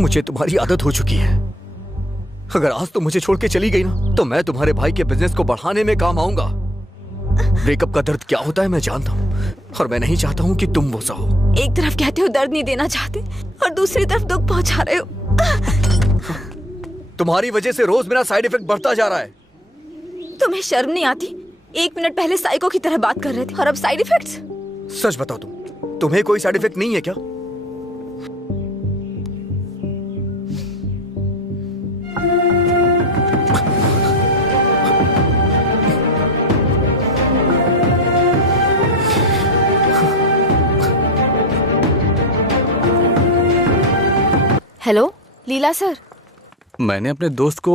मुझे तुम्हारी आदत हो चुकी है। अगर आज तुम मुझे छोड़ के चली गई ना, तो मैं तुम्हारे भाई के बिजनेस को बढ़ाने में काम आऊंगा। ब्रेकअप का दर्द क्या होता है मैं जानता हूँ, और मैं नहीं चाहता हूँ कि तुम वो सहो। एक तरफ कहते हो दर्द नहीं देना चाहते, और दूसरी तरफ दुख पहुंचा रहे हो। तुम्हारी वजह से रोज मेरा साइड इफेक्ट बढ़ता जा रहा है। तुम्हें शर्म नहीं आती? 1 मिनट पहले साइको की तरह बात कर रहे थे, और अब साइड इफेक्ट्स। सच बताओ, तुम्हें कोई साइड इफेक्ट नहीं है क्या? हेलो लीला सर। मैंने अपने दोस्त को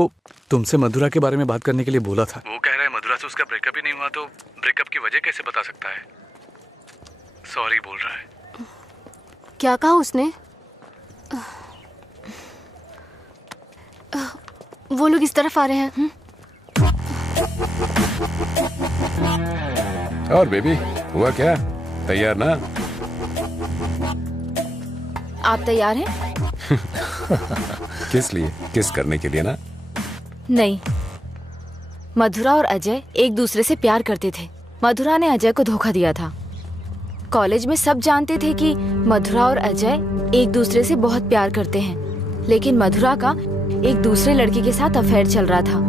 तुमसे मधुरा के बारे में बात करने के लिए बोला था। वो कह रहा है मधुरा से उसका ब्रेकअप ही नहीं हुआ, तो ब्रेकअप की वजह कैसे बता सकता है? सॉरी बोल रहा है। क्या कहा उसने? वो लोग इस तरफ आ रहे हैं। और बेबी हुआ क्या? तैयार ना? आप तैयार हैं? किस लिए? किस करने के लिए ना? नहीं, मधुरा और अजय एक दूसरे से प्यार करते थे। मधुरा ने अजय को धोखा दिया था। कॉलेज में सब जानते थे कि मधुरा और अजय एक दूसरे से बहुत प्यार करते हैं, लेकिन मधुरा का एक दूसरे लड़की के साथ अफेयर चल रहा था।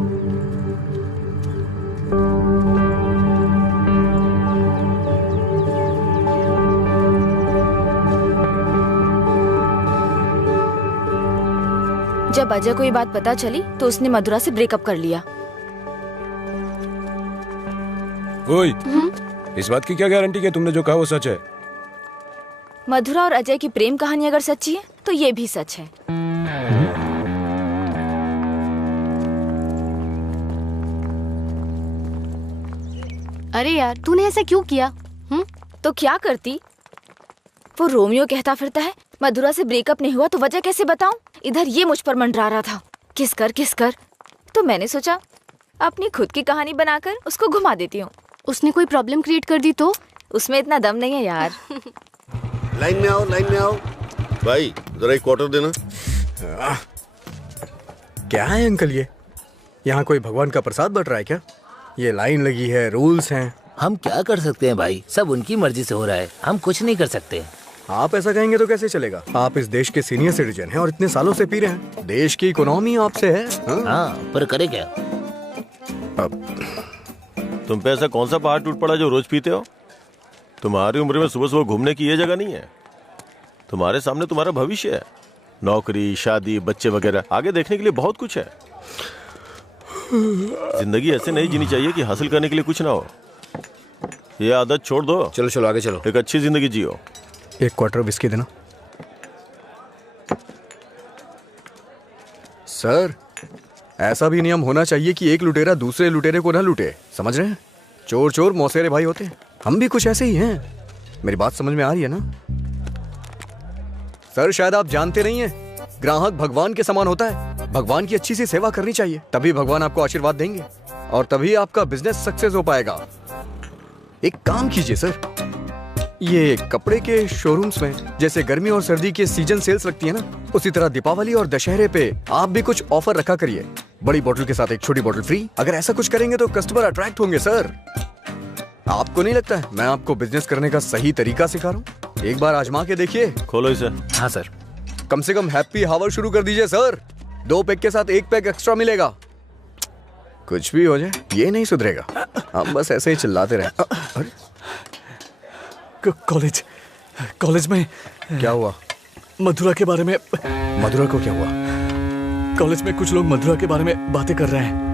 जब अजय को ये बात पता चली तो उसने मधुरा से ब्रेकअप कर लिया। ओए, इस बात की क्या गारंटी कि तुमने जो कहा वो सच है? मधुरा और अजय की प्रेम कहानी अगर सच्ची है तो ये भी सच है। अरे यार, तूने ऐसा क्यों किया? तो क्या करती? वो रोमियो कहता फिरता है मधुरा से ब्रेकअप नहीं हुआ, तो वजह कैसे बताऊं? इधर ये मुझ पर मंडरा रहा था, किस कर। तो मैंने सोचा अपनी खुद की कहानी बनाकर उसको घुमा देती हूँ। उसने कोई प्रॉब्लम क्रिएट कर दी तो? उसमें इतना दम नहीं है यार। लाइन में आओ भाई, जरा एक क्वार्टर देना। क्या है अंकल ये? यहाँ कोई भगवान का प्रसाद बट रहा है क्या? ये लाइन लगी है, रूल्स हैं। हम क्या कर सकते हैं भाई, सब उनकी मर्जी से हो रहा है, हम कुछ नहीं कर सकते। आप ऐसा कहेंगे तो कैसे चलेगा? आप इस देश के सीनियर सिटीजन हैं और इतने सालों से पी रहे हैं। देश की इकोनॉमी आपसे है। हाँ, पर करे क्या? तुम पे ऐसा कौन सा पहाड़ टूट पड़ा जो रोज पीते हो? तुम्हारी उम्र में सुबह सुबह घूमने की ये जगह नहीं है। तुम्हारे सामने तुम्हारा भविष्य है, नौकरी, शादी, बच्चे वगैरह। आगे देखने के लिए बहुत कुछ है। जिंदगी ऐसे नहीं जीनी चाहिए कि हासिल करने के लिए कुछ ना हो। ये आदत छोड़ दो। चलो आगे चलो। एक अच्छी जिंदगी जियो। एक क्वार्टर विस्की देना। सर, ऐसा भी नियम होना चाहिए कि एक लुटेरा दूसरे लुटेरे को ना लूटे, समझ रहे हैं? चोर मौसेरे भाई होते हैं। हम भी कुछ ऐसे ही हैं। मेरी बात समझ में आ रही है ना? सर, शायद आप जानते नहीं हैं, ग्राहक भगवान के समान होता है। भगवान की अच्छी सी सेवा करनी चाहिए, तभी भगवान आपको आशीर्वाद देंगे और तभी आपका बिजनेस सक्सेस हो पाएगा। एक काम कीजिए सर, ये कपड़े के शोरूम्स में जैसे गर्मी और सर्दी के सीजन सेल्स लगती है ना, उसी तरह दीपावली और दशहरे पे आप भी कुछ ऑफर रखा करिए। बड़ी बोतल के साथ एक छोटी बोतल फ्री। अगर ऐसा कुछ करेंगे तो कस्टमर अट्रैक्ट होंगे सर। आपको नहीं लगता है मैं आपको बिजनेस करने का सही तरीका सिखा रहा हूँ? एक बार आजमा के देखिए। खोलो इसे। हाँ सर। कम से कम हैप्पी हावर शुरू कर दीजिए सर। 2 पैक के साथ 1 पैक एक्स्ट्रा मिलेगा। कुछ भी हो जाए ये नहीं सुधरेगा, हम बस ऐसे ही चिल्लाते रहे। कॉलेज में क्या हुआ? मधुरा के बारे में। मधुरा को क्या हुआ? कॉलेज में कुछ लोग मधुरा के बारे में बातें कर रहे हैं।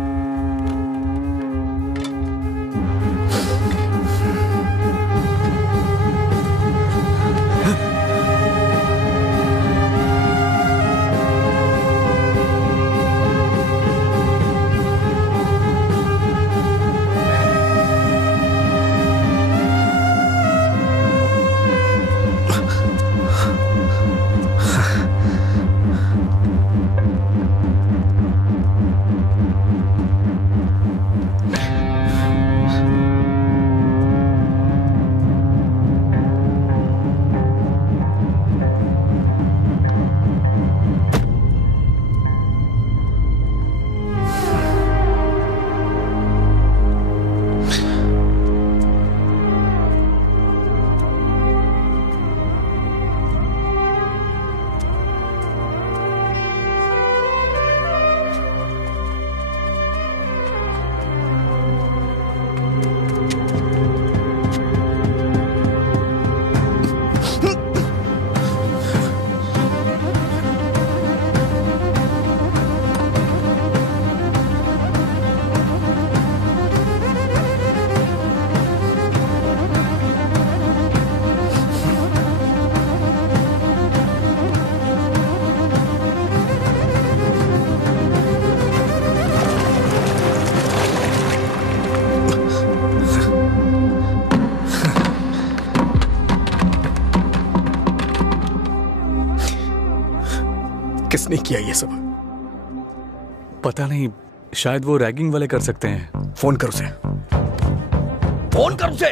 किसने किया ये सब? पता नहीं, शायद वो रैगिंग वाले कर सकते हैं। फोन कर उसे, फोन कर उसे।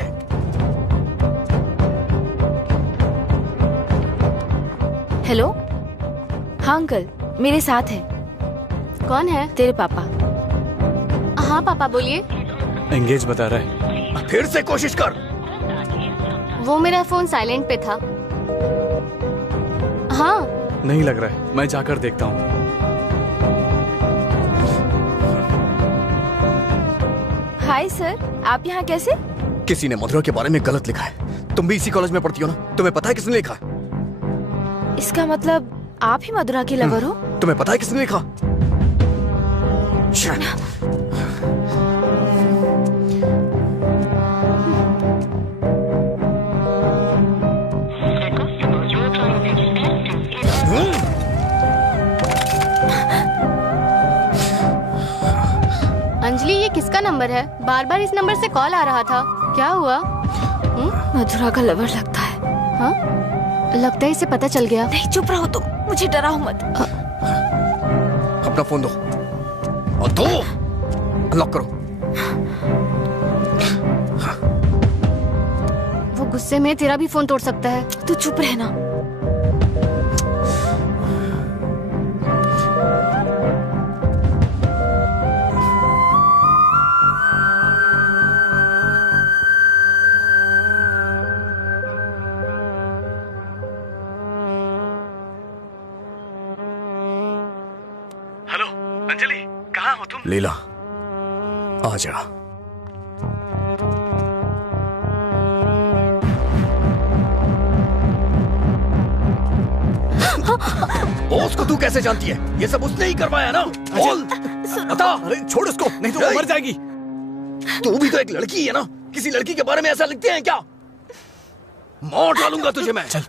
हेलो। हाँ अंकल, मेरे साथ है। कौन है? तेरे पापा। हाँ पापा बोलिए। एंगेज बता रहा है। फिर से कोशिश कर। वो मेरा फोन साइलेंट पे था। हाँ। नहीं लग रहा है, मैं जाकर देखता हूँ। हाय सर, आप यहाँ कैसे? किसी ने मधुरा के बारे में गलत लिखा है। तुम भी इसी कॉलेज में पढ़ती हो ना? तुम्हें पता है किसने लिखा? इसका मतलब आप ही मधुरा के लवर हो? तुम्हें पता है किसने लिखा? Shit. अंजलि, ये किसका नंबर है? बार बार इस नंबर से कॉल आ रहा था। क्या हुआ? मधुरा का लवर लगता है। हाँ? लगता है इसे पता चल गया। नहीं, चुप रहो तुम, मुझे डराओ मत। अपना फोन दो और दो। अनलॉक करो। वो गुस्से में तेरा भी फोन तोड़ सकता है। तू चुप रहना। हेलो अंजलि, कहाँ हो तुम? लीला, आ जा। बॉस को तू कैसे जानती है? ये सब उसने ही करवाया ना? बोल, बता। अरे छोड़ उसको, नहीं तो वो मर जाएगी। तू भी तो एक लड़की है ना? किसी लड़की के बारे में ऐसा लिखते हैं क्या? मार डालूंगा तुझे मैं। चल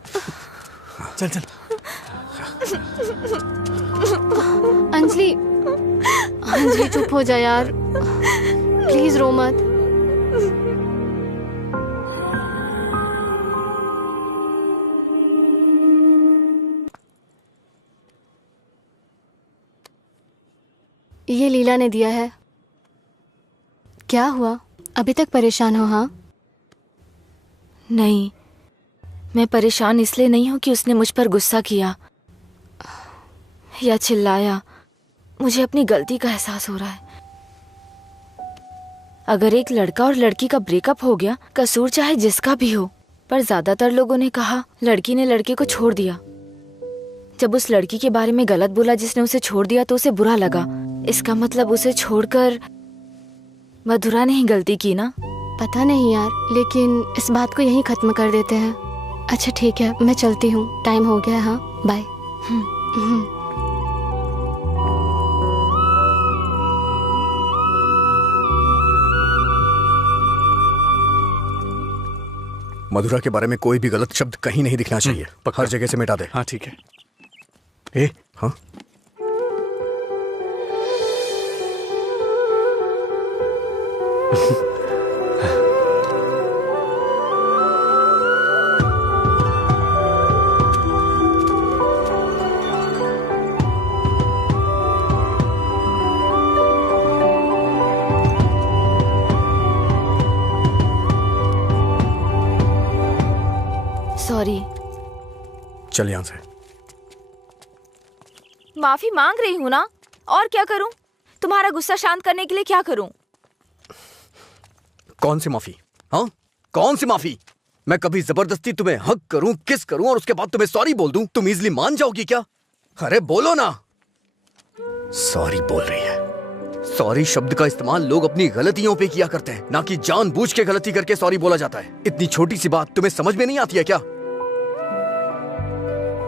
चल चल। अंजलि, अंजलि चुप हो जा यार, प्लीज रो मत। ये लीला ने दिया है। क्या हुआ? अभी तक परेशान हो? हाँ? नहीं, मैं परेशान इसलिए नहीं हूँ कि उसने मुझ पर गुस्सा किया या चिल्लाया। मुझे अपनी गलती का एहसास हो रहा है। अगर एक लड़का और लड़की का ब्रेकअप हो गया, कसूर चाहे जिसका भी हो, पर ज्यादातर लोगों ने कहा लड़की ने लड़के को छोड़ दिया। जब उस लड़की के बारे में गलत बोला जिसने उसे छोड़ दिया तो उसे बुरा लगा। इसका मतलब उसे छोड़कर मधुरा ने ही गलती की ना? पता नहीं यार, लेकिन इस बात को यहीं खत्म कर देते हैं। अच्छा ठीक है, मैं चलती हूँ, टाइम हो गया। हाँ बाय। मधुरा के बारे में कोई भी गलत शब्द कहीं नहीं दिखना चाहिए। हर जगह से मिटा दे। हाँ ठीक है। ए, हाँ? सॉरी। चल यहाँ से। माफी मांग रही हूँ ना, और क्या करूँ? तुम्हारा गुस्सा शांत करने के लिए क्या करूँ? कौन सी माफी? हाँ, कौन सी माफी? मैं कभी जबरदस्ती तुम्हें हक करूं, किस करूं और उसके बाद तुम्हें सॉरी बोल दूं, तुम इजीली मान जाओगी क्या? अरे बोलो ना। सॉरी बोल रही है। सॉरी शब्द का इस्तेमाल लोग अपनी गलतियों पे किया करते हैं, ना कि जानबूझ के गलती करके सॉरी बोला जाता है। इतनी छोटी सी बात तुम्हें समझ में नहीं आती है क्या?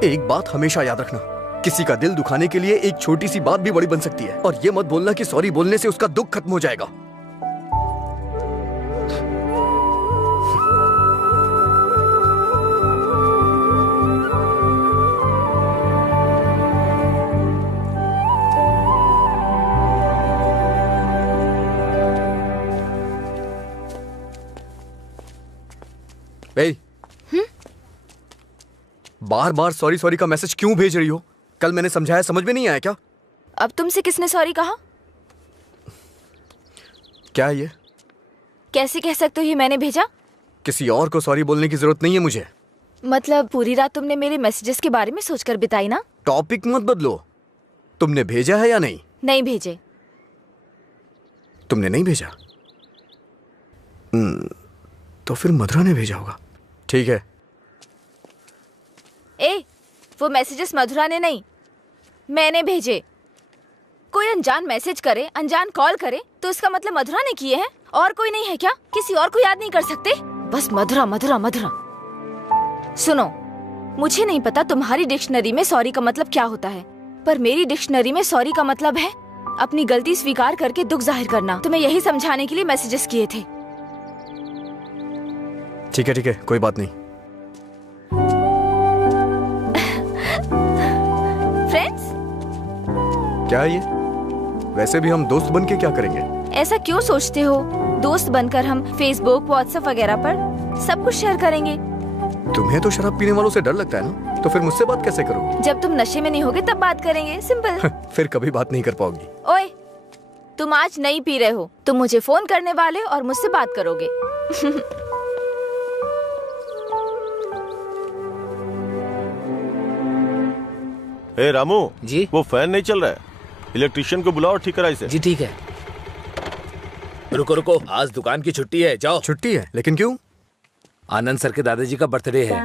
एक बात हमेशा याद रखना, किसी का दिल दुखाने के लिए एक छोटी सी बात भी बड़ी बन सकती है। और ये मत बोलना कि सॉरी बोलने से उसका दुख खत्म हो जाएगा। बार बार सॉरी सॉरी का मैसेज क्यों भेज रही हो? कल मैंने समझाया, समझ में नहीं आया क्या? अब तुमसे किसने सॉरी कहा? क्या है ये? कैसे कह सकते हो ये मैंने भेजा? किसी और को सॉरी बोलने की जरूरत नहीं है मुझे। मतलब पूरी रात तुमने मेरे मैसेजेस के बारे में सोचकर बिताई ना? टॉपिक मत बदलो। तुमने भेजा है या नहीं? नहीं भेजे। तुमने नहीं भेजा? तो फिर मधुरा ने भेजा होगा। ठीक है। वो मैसेजेस मधुरा ने नहीं, मैंने भेजे। कोई अनजान मैसेज करे, अनजान कॉल करे तो इसका मतलब मधुरा ने किए हैं? और कोई नहीं है क्या? किसी और को याद नहीं कर सकते? बस मधुरा मधुरा मधुरा। सुनो, मुझे नहीं पता तुम्हारी डिक्शनरी में सॉरी का मतलब क्या होता है, पर मेरी डिक्शनरी में सॉरी का मतलब है अपनी गलती स्वीकार करके दुख जाहिर करना। तुम्हें यही समझाने के लिए मैसेजेस किए थे। ठीक है, कोई बात नहीं। फ्रेंड्स? क्या है ये? वैसे भी हम दोस्त बन के क्या करेंगे? ऐसा क्यों सोचते हो? दोस्त बनकर हम फेसबुक, व्हाट्सएप वगैरह पर सब कुछ शेयर करेंगे। तुम्हें तो शराब पीने वालों से डर लगता है ना, तो फिर मुझसे बात कैसे करोगे? जब तुम नशे में नहीं होगे तब बात करेंगे, सिंपल। फिर कभी बात नहीं कर पाओगी। ओए, तुम आज नहीं पी रहे हो, तुम मुझे फोन करने वाले और मुझसे बात करोगे। ए रामू जी? वो फैन नहीं चल रहा है, इलेक्ट्रिशियन को बुलाओ, ठीक कराइए इसे। जी ठीक है। रुको रुको, आज दुकान की छुट्टी है, जाओ। छुट्टी है? लेकिन क्यों? आनंद सर के दादाजी का बर्थडे है।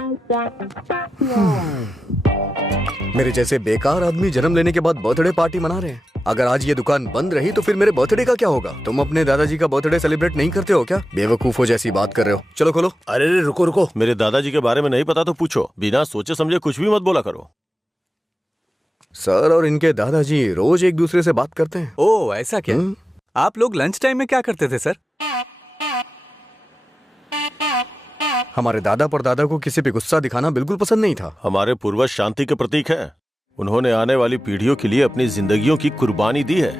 मेरे जैसे बेकार आदमी जन्म लेने के बाद बर्थडे पार्टी मना रहे हैं। अगर आज ये दुकान बंद रही तो फिर मेरे बर्थडे का क्या होगा? तुम अपने दादाजी का बर्थडे सेलिब्रेट नहीं करते हो क्या? बेवकूफो जैसी बात कर रहे हो। चलो खोलो। अरे रुको रुको, मेरे दादाजी के बारे में नहीं पता तो पूछो, बिना सोचे समझे कुछ भी मत बोला करो। सर और इनके दादाजी रोज एक दूसरे से बात करते हैं। ओह, ऐसा क्या? आप लोग लंच टाइम में क्या करते थे सर? हमारे दादा परदादा को किसी पे गुस्सा दिखाना बिल्कुल पसंद नहीं था। हमारे पूर्वज शांति के प्रतीक हैं। उन्होंने आने वाली पीढ़ियों के लिए अपनी जिंदगियों की कुर्बानी दी है,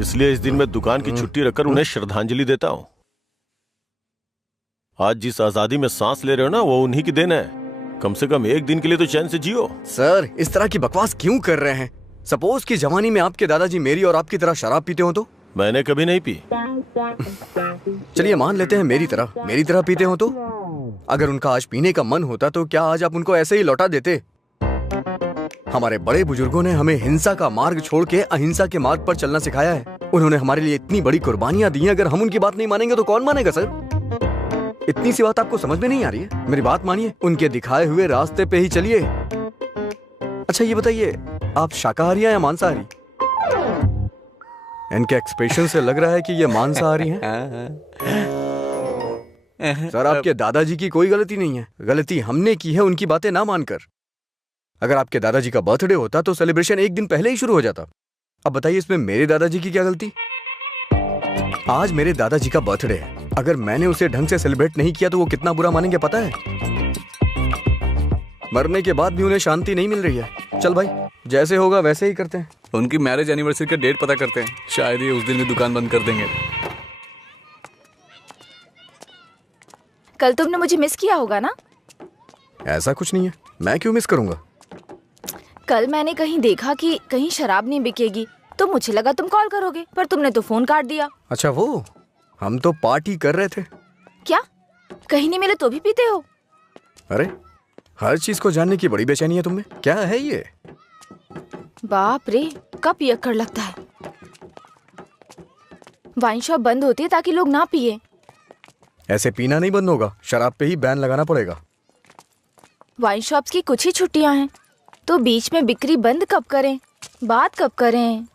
इसलिए इस दिन मैं दुकान की छुट्टी रखकर उन्हें श्रद्धांजलि देता हूँ। आज जिस आजादी में सांस ले रहे हो ना, वो उन्हीं की देन है। कम से कम एक दिन के लिए तो चैन से जियो। सर, इस तरह की बकवास क्यों कर रहे हैं? सपोज कि जवानी में आपके दादाजी मेरी और आपकी तरह शराब पीते हो तो? मैंने कभी नहीं पी। चलिए मान लेते हैं मेरी तरह पीते हो तो? अगर उनका आज पीने का मन होता तो क्या आज आप उनको ऐसे ही लौटा देते? हमारे बड़े बुजुर्गों ने हमें हिंसा का मार्ग छोड़ के अहिंसा के मार्ग पर चलना सिखाया है। उन्होंने हमारे लिए इतनी बड़ी कुर्बानियां दी हैं, अगर हम उनकी बात नहीं मानेंगे तो कौन मानेगा सर? इतनी सी बात आपको समझ में नहीं आ रही है? मेरी बात मानिए, उनके दिखाए हुए रास्ते पे ही चलिए। अच्छा ये बताइए, आप शाकाहारी हैं या मांसाहारी? इनके एक्सप्रेशन से लग रहा है कि ये मांसाहारी हैं। सर, आपके दादाजी की कोई गलती नहीं है, गलती हमने की है उनकी बातें ना मानकर। अगर आपके दादाजी का बर्थडे होता तो सेलिब्रेशन एक दिन पहले ही शुरू हो जाता। अब बताइए इसमें मेरे दादाजी की क्या गलती? आज मेरे दादाजी का बर्थडे है, अगर मैंने उसे ढंग से सेलिब्रेट नहीं किया तो वो कितना बुरा मानेंगे पता है? मरने के बाद भी उन्हें शांति नहीं मिल रही है। चल भाई, जैसे होगा वैसे ही करते हैं। उनकी मैरिज एनिवर्सरी का डेट पता करते हैं, शायद ये उस दिन भी दुकान बंद कर देंगे। कल तुमने मुझे मिस किया होगा ना? ऐसा कुछ नहीं है, मैं क्यों मिस करूंगा? कल मैंने कहीं देखा कि कहीं शराब नहीं बिकेगी, तो मुझे लगा तुम कॉल करोगे, पर तुमने तो फोन काट दिया। अच्छा वो, हम तो पार्टी कर रहे थे। क्या? कहीं नहीं मिले तो भी पीते हो? अरे, हर चीज को जानने की बड़ी बेचैनी है तुम में। क्या है ये? बाप रे, कब पियक्कड़ लगता है। वाइन शॉप बंद होती है ताकि लोग ना पिए। ऐसे पीना नहीं बंद होगा, शराब पे ही बैन लगाना पड़ेगा। वाइन शॉप्स की कुछ ही छुट्टियां हैं, तो बीच में बिक्री बंद कब करें, बात कब करें?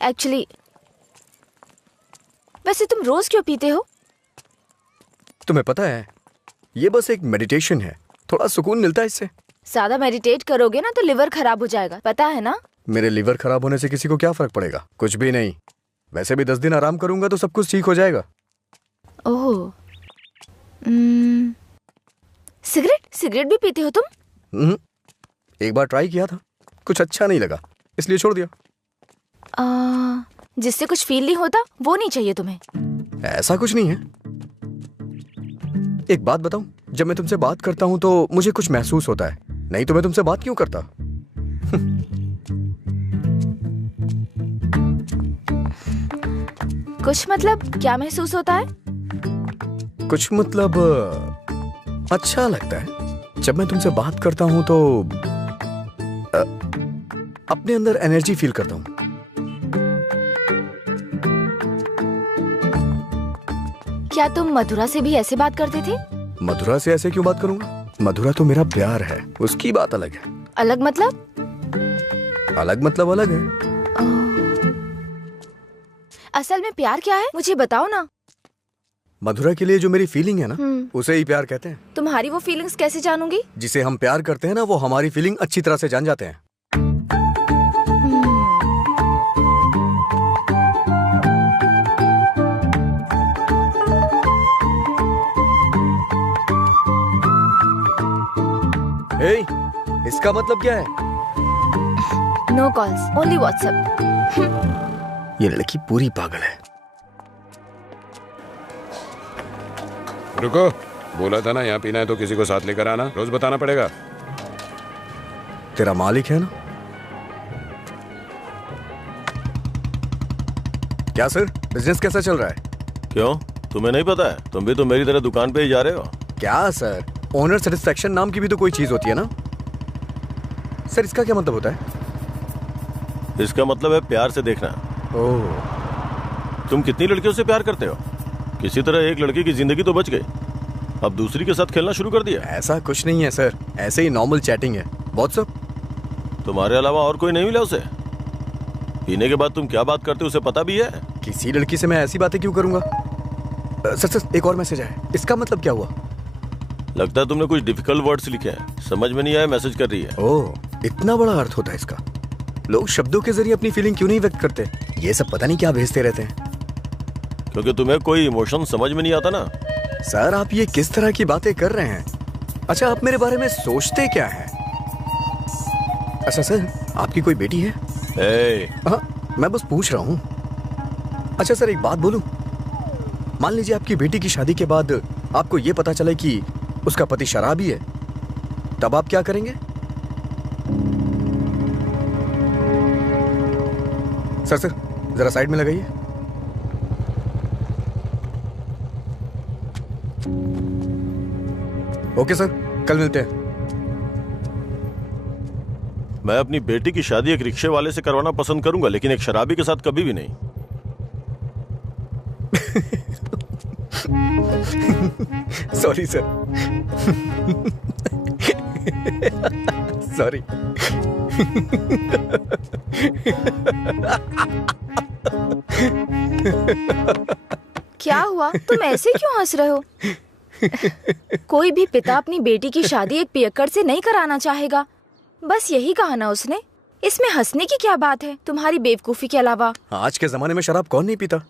एक्चुअली वैसे तुम रोज क्यों पीते हो? तुम्हें पता है, ये बस एक मेडिटेशन है, थोड़ा सुकून मिलता है इससे। ज्यादा मेडिटेट करोगे ना तो लिवर खराब हो जाएगा, पता है ना? मेरे लिवर खराब होने से किसी को क्या फर्क पड़ेगा? कुछ भी नहीं। वैसे भी 10 दिन आराम करूंगा तो सब कुछ ठीक हो जाएगा। ओह, सिगरेट भी पीते हो तुम? एक बार ट्राई किया था, कुछ अच्छा नहीं लगा, इसलिए छोड़ दिया। जिससे कुछ फील नहीं होता वो नहीं चाहिए तुम्हें? ऐसा कुछ नहीं है। एक बात बताऊं, जब मैं तुमसे बात करता हूं तो मुझे कुछ महसूस होता है, नहीं तो मैं तुमसे बात क्यों करता? कुछ मतलब क्या महसूस होता है? कुछ मतलब अच्छा लगता है। जब मैं तुमसे बात करता हूँ तो अपने अंदर एनर्जी फील करता हूँ। क्या तुम मधुरा से भी ऐसे बात करते थे? मधुरा से ऐसे क्यों बात करूंगा? मधुरा तो मेरा प्यार है, उसकी बात अलग है। अलग मतलब? अलग मतलब अलग है। असल में प्यार क्या है, मुझे बताओ ना। मधुरा के लिए जो मेरी फीलिंग है ना, उसे ही प्यार कहते हैं। तुम्हारी वो फीलिंग्स कैसे जानूंगी? जिसे हम प्यार करते हैं ना, वो हमारी फीलिंग अच्छी तरह से जान जाते हैं। हे, इसका मतलब क्या है? No calls, only WhatsApp. ये लड़की पूरी पागल है। रुको, बोला था ना यहाँ पीना है तो किसी को साथ लेकर आना, रोज बताना पड़ेगा। तेरा मालिक है ना? क्या सर, बिजनेस कैसा चल रहा है? क्यों, तुम्हें नहीं पता है? तुम भी तो मेरी तरह दुकान पे ही जा रहे हो। क्या सर, ओनर सेटिस्फेक्शन नाम की भी तो कोई चीज होती है ना? सर इसका क्या मतलब होता है? इसका मतलब है प्यार से देखना। ओह, तुम कितनी लड़कियों से प्यार करते हो? किसी तरह एक लड़की की जिंदगी तो बच गई, अब दूसरी के साथ खेलना शुरू कर दिया। ऐसा कुछ नहीं है सर, ऐसे ही नॉर्मल चैटिंग है। व्हाट्सएप। तुम्हारे अलावा और कोई नहीं मिला उसे? पीने के बाद तुम क्या बात करते हो उसे पता भी है? किसी लड़की से मैं ऐसी बातें क्यों करूंगा? सर एक और मैसेज है, इसका मतलब क्या हुआ? लगता है तुमने कुछ डिफिकल्ट वर्ड्स लिखे हैं, समझ में नहीं आया, मैसेज कर रही है। ओह, इतना बड़ा अर्थ होता है इसका। लोग शब्दों के जरिए अपनी फीलिंग क्यों नहीं व्यक्त करते? ये सब पता नहीं क्या भेजते रहते हैं। क्योंकि तुम्हें कोई इमोशन समझ में नहीं आता ना। सर आप ये किस तरह की बातें कर रहे हैं? अच्छा, आप मेरे बारे में सोचते क्या हैं? अच्छा सर, आपकी कोई बेटी है? हाँ, मैं बस पूछ रहा हूँ। अच्छा सर, एक बात बोलूं? मान लीजिए आपकी बेटी की शादी के बाद आपको ये पता चले कि उसका पति शराबी है, तब आप क्या करेंगे? सर जरा साइड में लगाइए। ओके सर, कल मिलते हैं। मैं अपनी बेटी की शादी एक रिक्शे वाले से करवाना पसंद करूंगा, लेकिन एक शराबी के साथ कभी भी नहीं। Sorry sir. सॉरी। क्या हुआ, तुम ऐसे क्यों हंस रहे हो? कोई भी पिता अपनी बेटी की शादी एक पियक्कड़ से नहीं कराना चाहेगा। बस यही कहा ना उसने। इसमें हंसने की क्या बात है तुम्हारी बेवकूफी के अलावा? आज के जमाने में शराब कौन नहीं पीता?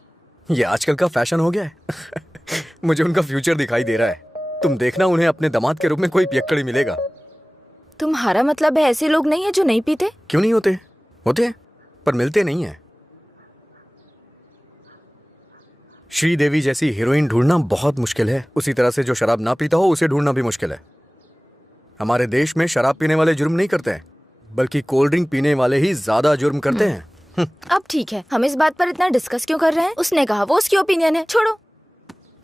ये आजकल का फैशन हो गया है। मुझे उनका फ्यूचर दिखाई दे रहा है। तुम देखना, उन्हें अपने दामाद के रूप में कोई पियक्कड़ ही मिलेगा। तुम्हारा मतलब है ऐसे लोग नहीं है जो नहीं पीते? क्यों नहीं होते? होते हैं, पर मिलते नहीं है। श्रीदेवी जैसी हीरोइन ढूंढना बहुत मुश्किल है। उसी तरह से जो शराब ना पीता हो उसे ढूंढना भी मुश्किल है। हमारे देश में शराब पीने वाले जुर्म नहीं करते हैं, बल्कि कोल्ड ड्रिंक पीने वाले ही ज्यादा जुर्म करते हैं। अब ठीक है, हम इस बात पर इतना डिस्कस क्यों कर रहे हैं? उसने कहा, वो उसकी ओपिनियन है, छोड़ो।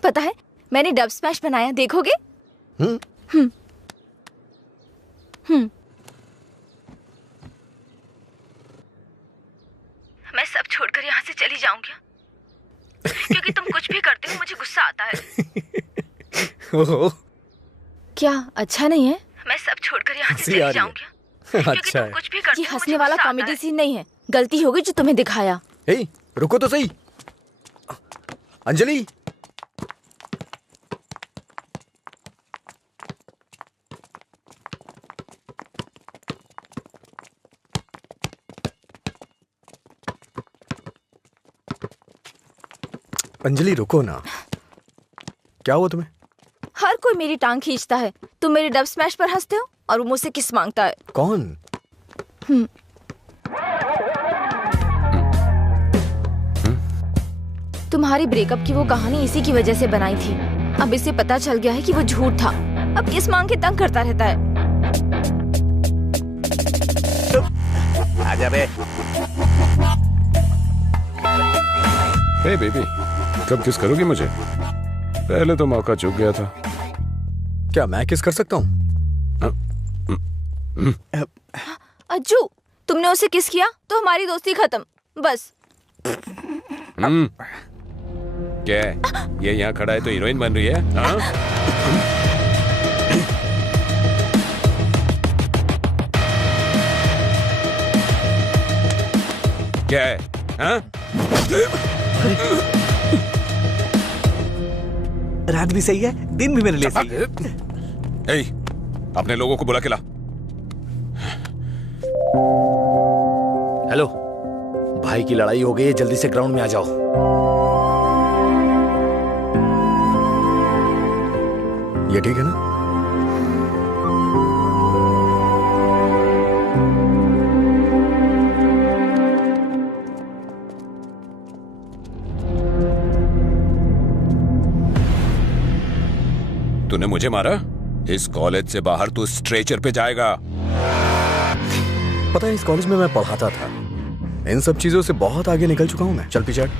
पता है मैंने डब स्मैश बनाया, देखोगे? मैं सब छोड़कर यहाँ से चली जाऊंगी, क्योंकि तुम कुछ भी करते हो मुझे गुस्सा आता है। ओहो, क्या अच्छा नहीं है? मैं सब छोड़कर यहाँ से चली जाऊंगी, क्योंकि अच्छा तुम है। कुछ भी करते हो। ये हंसने वाला कॉमेडी सीन नहीं है, गलती होगी जो तुम्हें दिखाया। हे, रुको तो सही। अंजलि, अंजलि रुको ना। क्या हुआ तुम्हें? हर कोई मेरी टांग खींचता है। तुम मेरे डब स्मैश पर हंसते हो और वो मुझसे किस मांगता है। कौन? तुम्हारी ब्रेकअप की वो कहानी इसी की वजह से बनाई थी। अब इसे पता चल गया है कि वो झूठ था। अब किस मांग के तंग करता रहता है। आजा बे। हे बेबी, कब किस करोगी मुझे? पहले तो मौका चूक गया था। क्या मैं किस कर सकता हूँ? अज्जू, तुमने उसे किस किया तो हमारी दोस्ती खत्म, बस। क्या है? ये यहाँ खड़ा है तो हीरोइन बन रही है? हाँ? क्या है? हाँ? रात भी सही है, दिन भी मेरे लिए सही है। ए, अपने लोगों को बुला के ला। हेलो, भाई की लड़ाई हो गई है, जल्दी से ग्राउंड में आ जाओ। ये ठीक है ना? तूने मुझे मारा? इस कॉलेज से बाहर तू स्ट्रेचर पे जाएगा। पता है, इस कॉलेज में मैं पढ़ाता था। इन सब चीजों से बहुत आगे निकल चुका हूं मैं। चल पीछे हट।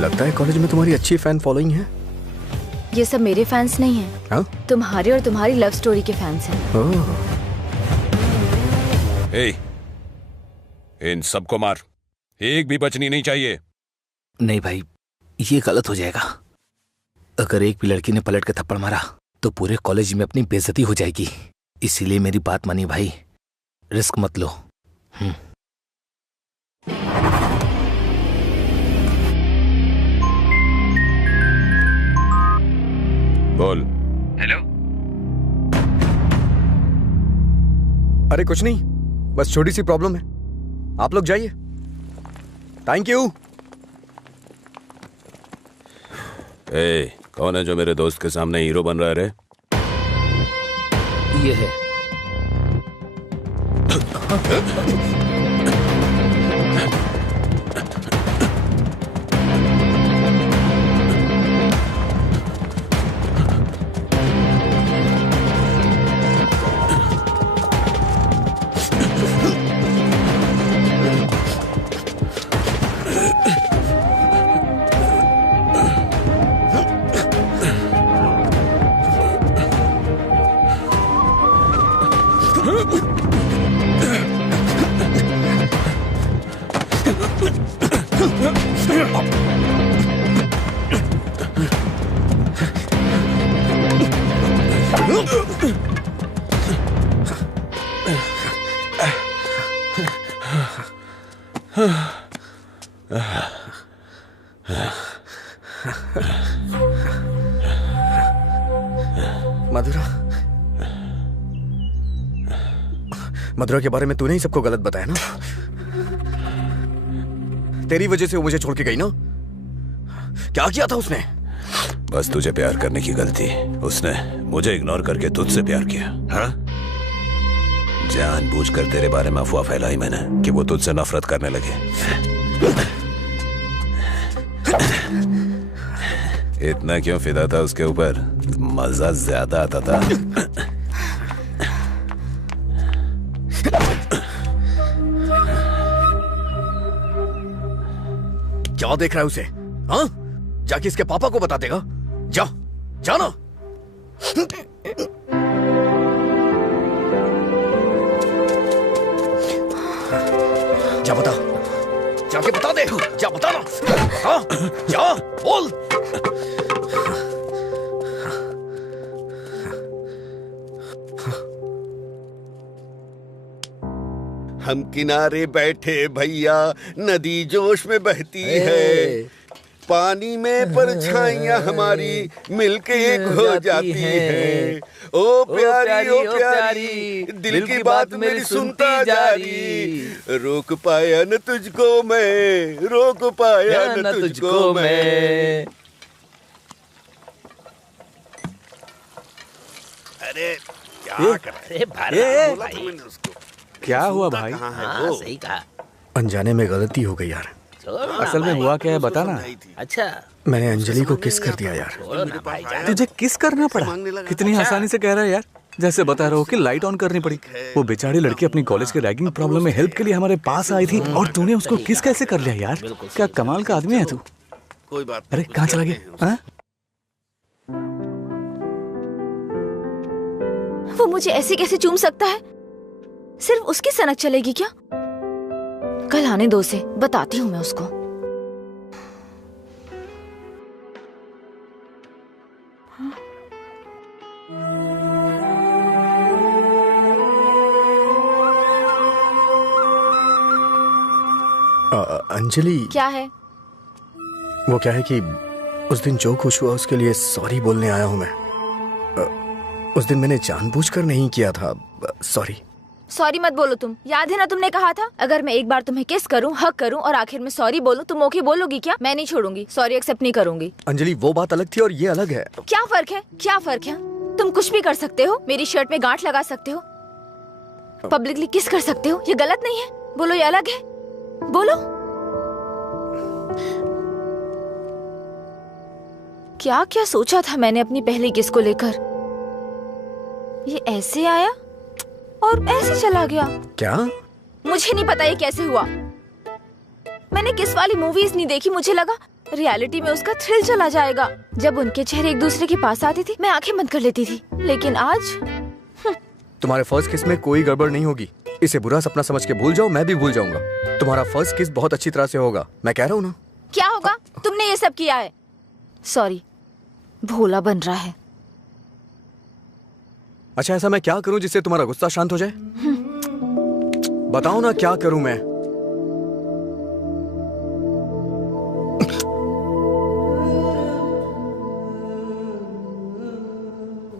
लगता है कॉलेज में तुम्हारी अच्छी फैन फॉलोइंग है। ये सब मेरे फैंस नहीं हैं। हाँ? तुम्हारे और तुम्हारी लव स्टोरी के फैंस हैं। ओह। ए, इन सबको मार, एक भी बचनी नहीं चाहिए। नहीं भाई, ये गलत हो जाएगा। अगर एक भी लड़की ने पलट के थप्पड़ मारा तो पूरे कॉलेज में अपनी बेइज्जती हो जाएगी। इसीलिए मेरी बात मानी भाई, रिस्क मत लो। बोल। हेलो। अरे कुछ नहीं, बस छोटी सी प्रॉब्लम है। आप लोग जाइए। Thank you. ए, कौन है जो मेरे दोस्त के सामने हीरो बन रहा है रे? ये है। मधुरा, मधुरा के बारे में तूने ही सबको गलत बताया ना? तेरी वजह से वो मुझे छोड़ के गई ना? क्या किया था उसने? बस तुझे प्यार करने की गलती। उसने मुझे इग्नोर करके तुझसे प्यार किया। हाँ? जानबूझकर तेरे बारे में अफवाह फैलाई मैंने कि वो तुझसे नफरत करने लगे। इतना क्यों फिदा था उसके ऊपर? मजा ज्यादा आता था। क्या देख रहा है उसे? हाँ? जाके इसके पापा को बता देगा। जा, जाना। जा बता, जाके बता दे। जा बता ना। हाँ? जा, बोल। हम किनारे बैठे भैया, नदी जोश में बहती है, पानी में परछाइयां हमारी मिलके एक हो जाती है। ओ प्यारी दिल की बात मेरी सुनता जा रही, रोक पाया न तुझको मैं, रोक पाया न तुझको मैं। अरे क्या कर रहा है? बोला था मैंने उसको। क्या हुआ सूता भाई? कहाँ है वो? सही कहा। अनजाने में गलती हो गई यार। असल में हुआ क्या है बता ना। अच्छा मैंने अंजलि को किस कर दिया यार। तुझे किस करना पड़ा? कितनी आसानी से कह रहा है यार, जैसे बता रहा हो कि लाइट ऑन करनी पड़ी। वो बेचारी लड़की अपनी कॉलेज के रैगिंग प्रॉब्लम में हेल्प के लिए हमारे पास आई थी और तूने उसको किस कैसे कर लिया यार? क्या कमाल का आदमी है तू। कोई बात अरे नहीं, कहाँ चला करते गया? हैं हाँ? वो मुझे ऐसे कैसे चूम सकता है? सिर्फ उसकी सनक चलेगी क्या? कल आने दो से बताती हूँ मैं उसको। अंजलि, क्या है? वो क्या है कि उस दिन जो कुछ हुआ उसके लिए सॉरी बोलने आया हूँ मैं। उस दिन मैंने जानबूझकर नहीं किया था। सॉरी। सॉरी मत बोलो तुम। याद है ना तुमने कहा था अगर मैं एक बार तुम्हें किस करूं, हक करूं और आखिर में सॉरी बोलूं तुम ओके बोलोगी क्या? मैं नहीं छोड़ूंगी, सॉरी एक्सेप्ट नहीं करूंगी। अंजलि वो बात अलग थी और ये अलग है। क्या फर्क है? क्या फर्क है? तुम कुछ भी कर सकते हो, मेरी शर्ट में गांठ लगा सकते हो, पब्लिकली किस कर सकते हो, ये गलत नहीं है? बोलो ये अलग है? बोलो। क्या क्या सोचा था मैंने अपनी पहली किस को लेकर? ये ऐसे आया और ऐसे चला गया। क्या? मुझे नहीं पता ये कैसे हुआ। मैंने किस वाली मूवीज नहीं देखी, मुझे लगा रियलिटी में उसका थ्रिल चला जाएगा। जब उनके चेहरे एक दूसरे के पास आते थे मैं आंखें बंद कर लेती थी, लेकिन आज तुम्हारे फर्स्ट किस में कोई गड़बड़ नहीं होगी। इसे बुरा सपना समझ के भूल जाओ, मैं भी भूल जाऊंगा। तुम्हारा फर्स्ट किस बहुत अच्छी तरह से होगा, मैं कह रहा हूँ ना। क्या होगा? तुमने ये सब किया है। सॉरी, भोला बन रहा है। अच्छा ऐसा मैं क्या करूं जिससे तुम्हारा गुस्सा शांत हो जाए? बताओ ना क्या करूं मैं?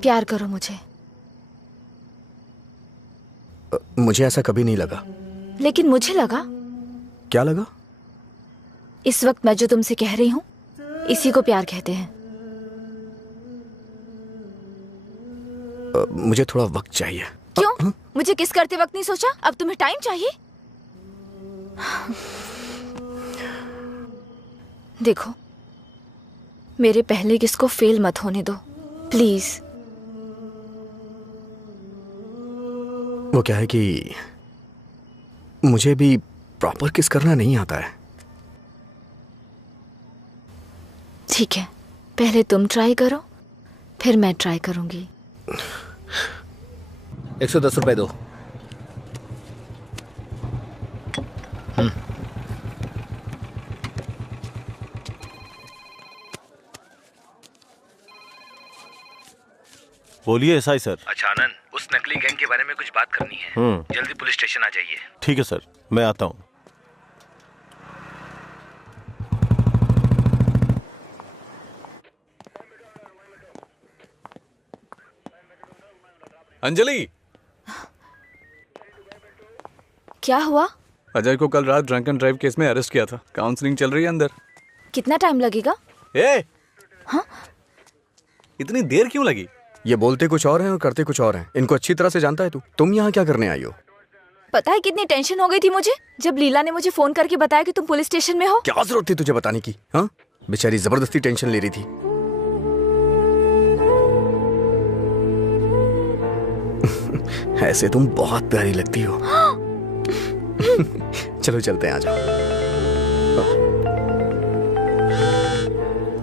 प्यार करो मुझे। मुझे ऐसा कभी नहीं लगा। लेकिन मुझे लगा। क्या लगा? इस वक्त मैं जो तुमसे कह रही हूँ इसी को प्यार कहते हैं। मुझे थोड़ा वक्त चाहिए। क्यों? मुझे किस करते वक्त नहीं सोचा? अब तुम्हें टाइम चाहिए? देखो, मेरे पहले किस को फेल मत होने दो प्लीज। वो क्या है कि मुझे भी प्रॉपर किस करना नहीं आता है। ठीक है, पहले तुम ट्राई करो फिर मैं ट्राई करूंगी। 110 रुपए दो। बोलिए एसआई सर। अच्छा आनंद, उस नकली गैंग के बारे में कुछ बात करनी है। जल्दी पुलिस स्टेशन आ जाइए। ठीक है सर, मैं आता हूँ। अंजलि, क्या हुआ? अजय को कल रात ड्रंक एंड ड्राइव केस में अरेस्ट किया था। काउंसलिंग चल रही है अंदर। कितना टाइम लगेगा? हाँ? इतनी देर क्यों लगी? ये बोलते कुछ और हैं और करते कुछ और हैं। इनको अच्छी तरह से जानता है तू। तुम यहाँ क्या करने आई हो? पता है कितनी टेंशन हो गई थी मुझे जब लीला ने मुझे फोन करके बताया कि तुम पुलिस स्टेशन में हो। क्या जरूरत थी तुझे बताने की? हाँ, बेचारी जबरदस्ती टेंशन ले रही थी। ऐसे तुम बहुत प्यारी लगती हो। चलो चलते हैं, आ जाओ।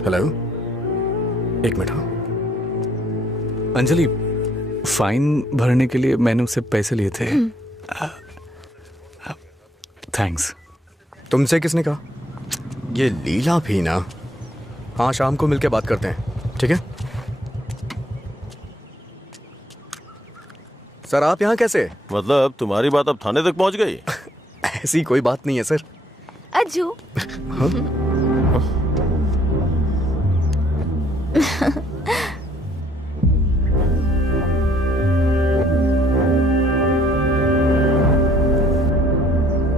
हेलो, एक मिनट। हाँ अंजलि, फाइन भरने के लिए मैंने उससे पैसे लिए थे। थैंक्स। तुमसे किसने कहा? ये लीला भी ना। हाँ, शाम को मिलके बात करते हैं, ठीक है? सर आप यहाँ कैसे? मतलब तुम्हारी बात अब थाने तक पहुंच गई? ऐसी कोई बात नहीं है सर। अज्जू।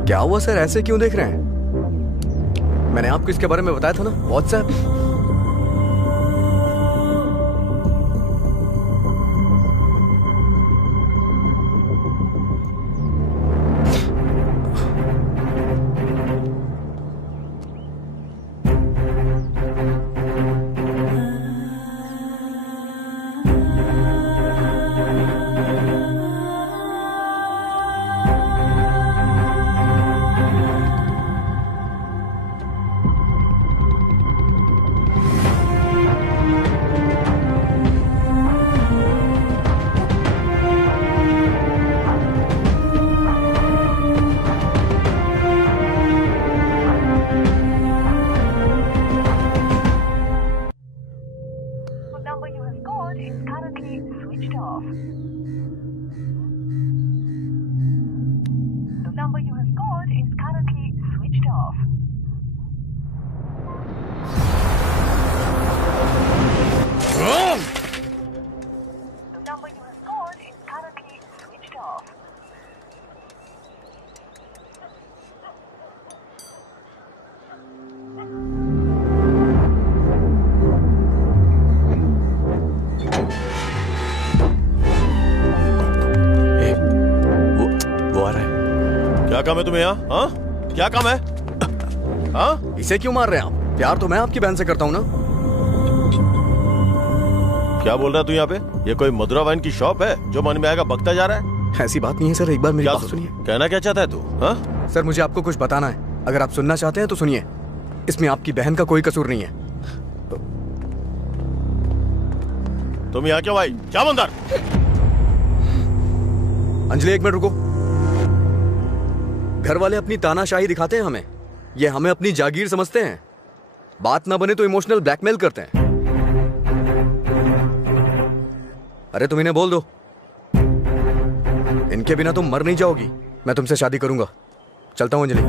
क्या हुआ सर, ऐसे क्यों देख रहे हैं? मैंने आपको इसके बारे में बताया था ना, व्हाट्सएप। काम है तुम्हें यहाँ? हाँ, क्या काम है? हाँ, इसे क्यों मार रहे हैं आप? प्यार तो मैं आपकी बहन से करता हूँ ना। क्या बोल रहा है तू यहाँ पे? ये कोई मधुरा वाइन की शॉप है जो मन में आएगा बकता जा रहा है? ऐसी बात नहीं है सर, एक बार मेरी क्या बात सुनिए। कहना क्या चाहता है तू? हाँ सर, मुझे आपको कुछ बताना है। अगर आप सुनना चाहते हैं तो सुनिए। इसमें आपकी बहन का कोई कसूर नहीं है। तुम यहाँ क्यों आई? क्या बंदर? अंजलि, एक मिनट रुको। घर वाले अपनी तानाशाही दिखाते हैं हमें, ये हमें अपनी जागीर समझते हैं। बात ना बने तो इमोशनल ब्लैकमेल करते हैं। अरे तुम इन्हें बोल दो, इनके बिना तुम मर नहीं जाओगी। मैं तुमसे शादी करूंगा। चलता हूं अंजलि।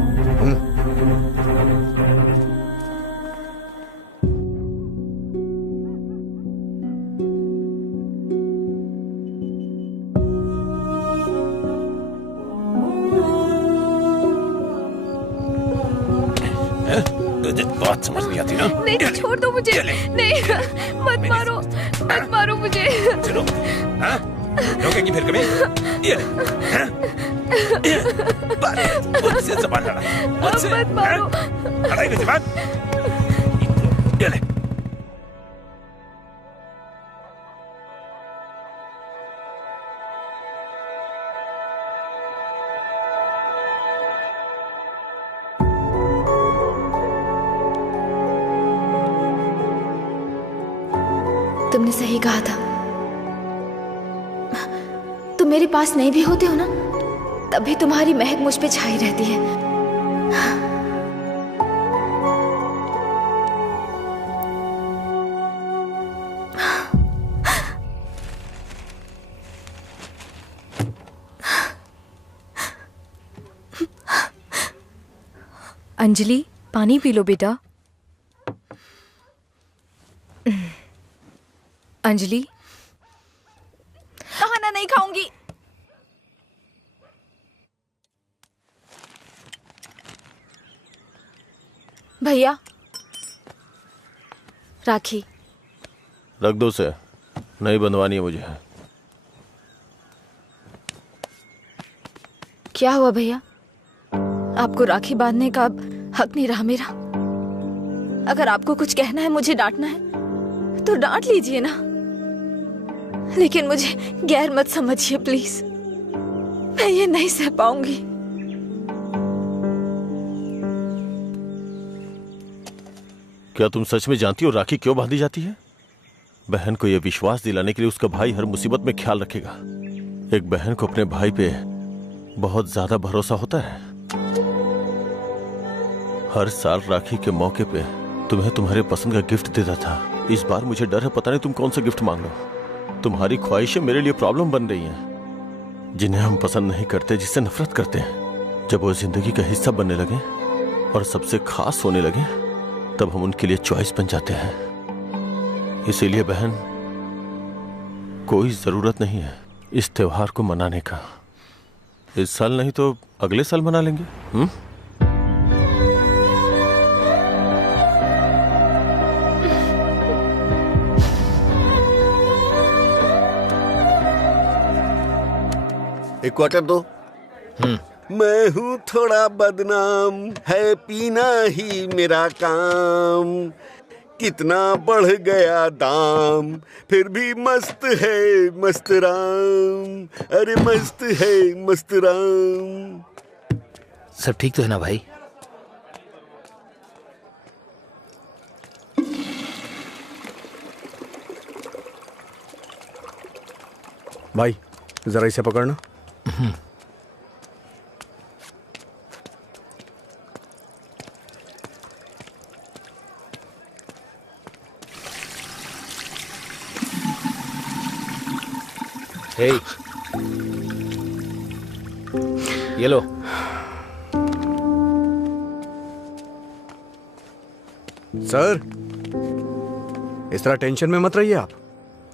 तुझे बात समझ नहीं आती ना? नहीं, छोड़ दो मुझे। नहीं, मत मारो, मत मारो मुझे। चलो, हाँ? रोकेंगी फिर कभी? ये ले, हाँ? मुझसे ज़बान लड़ा, मुझसे, मत मारो। लड़ाई में ज़बान? ये ले। तुमने सही कहा था। तुम मेरे पास नहीं भी होते हो ना, तभी तुम्हारी महक मुझ पे छाई रहती है। अंजलि, पानी पी लो बेटा। अंजलि, खाना नहीं खाऊंगी। भैया, राखी रख दो उसे, नहीं बंधवानी है मुझे। क्या हुआ भैया? आपको राखी बांधने का अब हक नहीं रहा मेरा? अगर आपको कुछ कहना है, मुझे डांटना है तो डांट लीजिए ना, लेकिन मुझे गैर मत समझिए प्लीज। मैं ये नहीं सह पाऊंगी। क्या तुम सच में जानती हो राखी क्यों बांधी जाती है? बहन को यह विश्वास दिलाने के लिए उसका भाई हर मुसीबत में ख्याल रखेगा। एक बहन को अपने भाई पे बहुत ज्यादा भरोसा होता है। हर साल राखी के मौके पे तुम्हें तुम्हारे पसंद का गिफ्ट देता था। इस बार मुझे डर है, पता नहीं तुम कौन सा गिफ्ट मांगो। तुम्हारी ख्वाहिशें मेरे लिए प्रॉब्लम बन रही हैं, जिन्हें हम पसंद नहीं करते, जिससे नफरत करते हैं। जब वो जिंदगी का हिस्सा बनने लगे और सबसे खास होने लगे, तब हम उनके लिए चॉइस बन जाते हैं। इसीलिए बहन, कोई जरूरत नहीं है इस त्योहार को मनाने का। इस साल नहीं तो अगले साल मना लेंगे। एक क्वार्टर दो। मैं हूँ थोड़ा बदनाम, है पीना ही मेरा काम। कितना बढ़ गया दाम, फिर भी मस्त है मस्त राम। अरे मस्त है मस्त राम। सब ठीक तो है ना भाई? भाई जरा इसे पकड़ना। हे, ये लो। सर, इस तरह टेंशन में मत रहिए आप।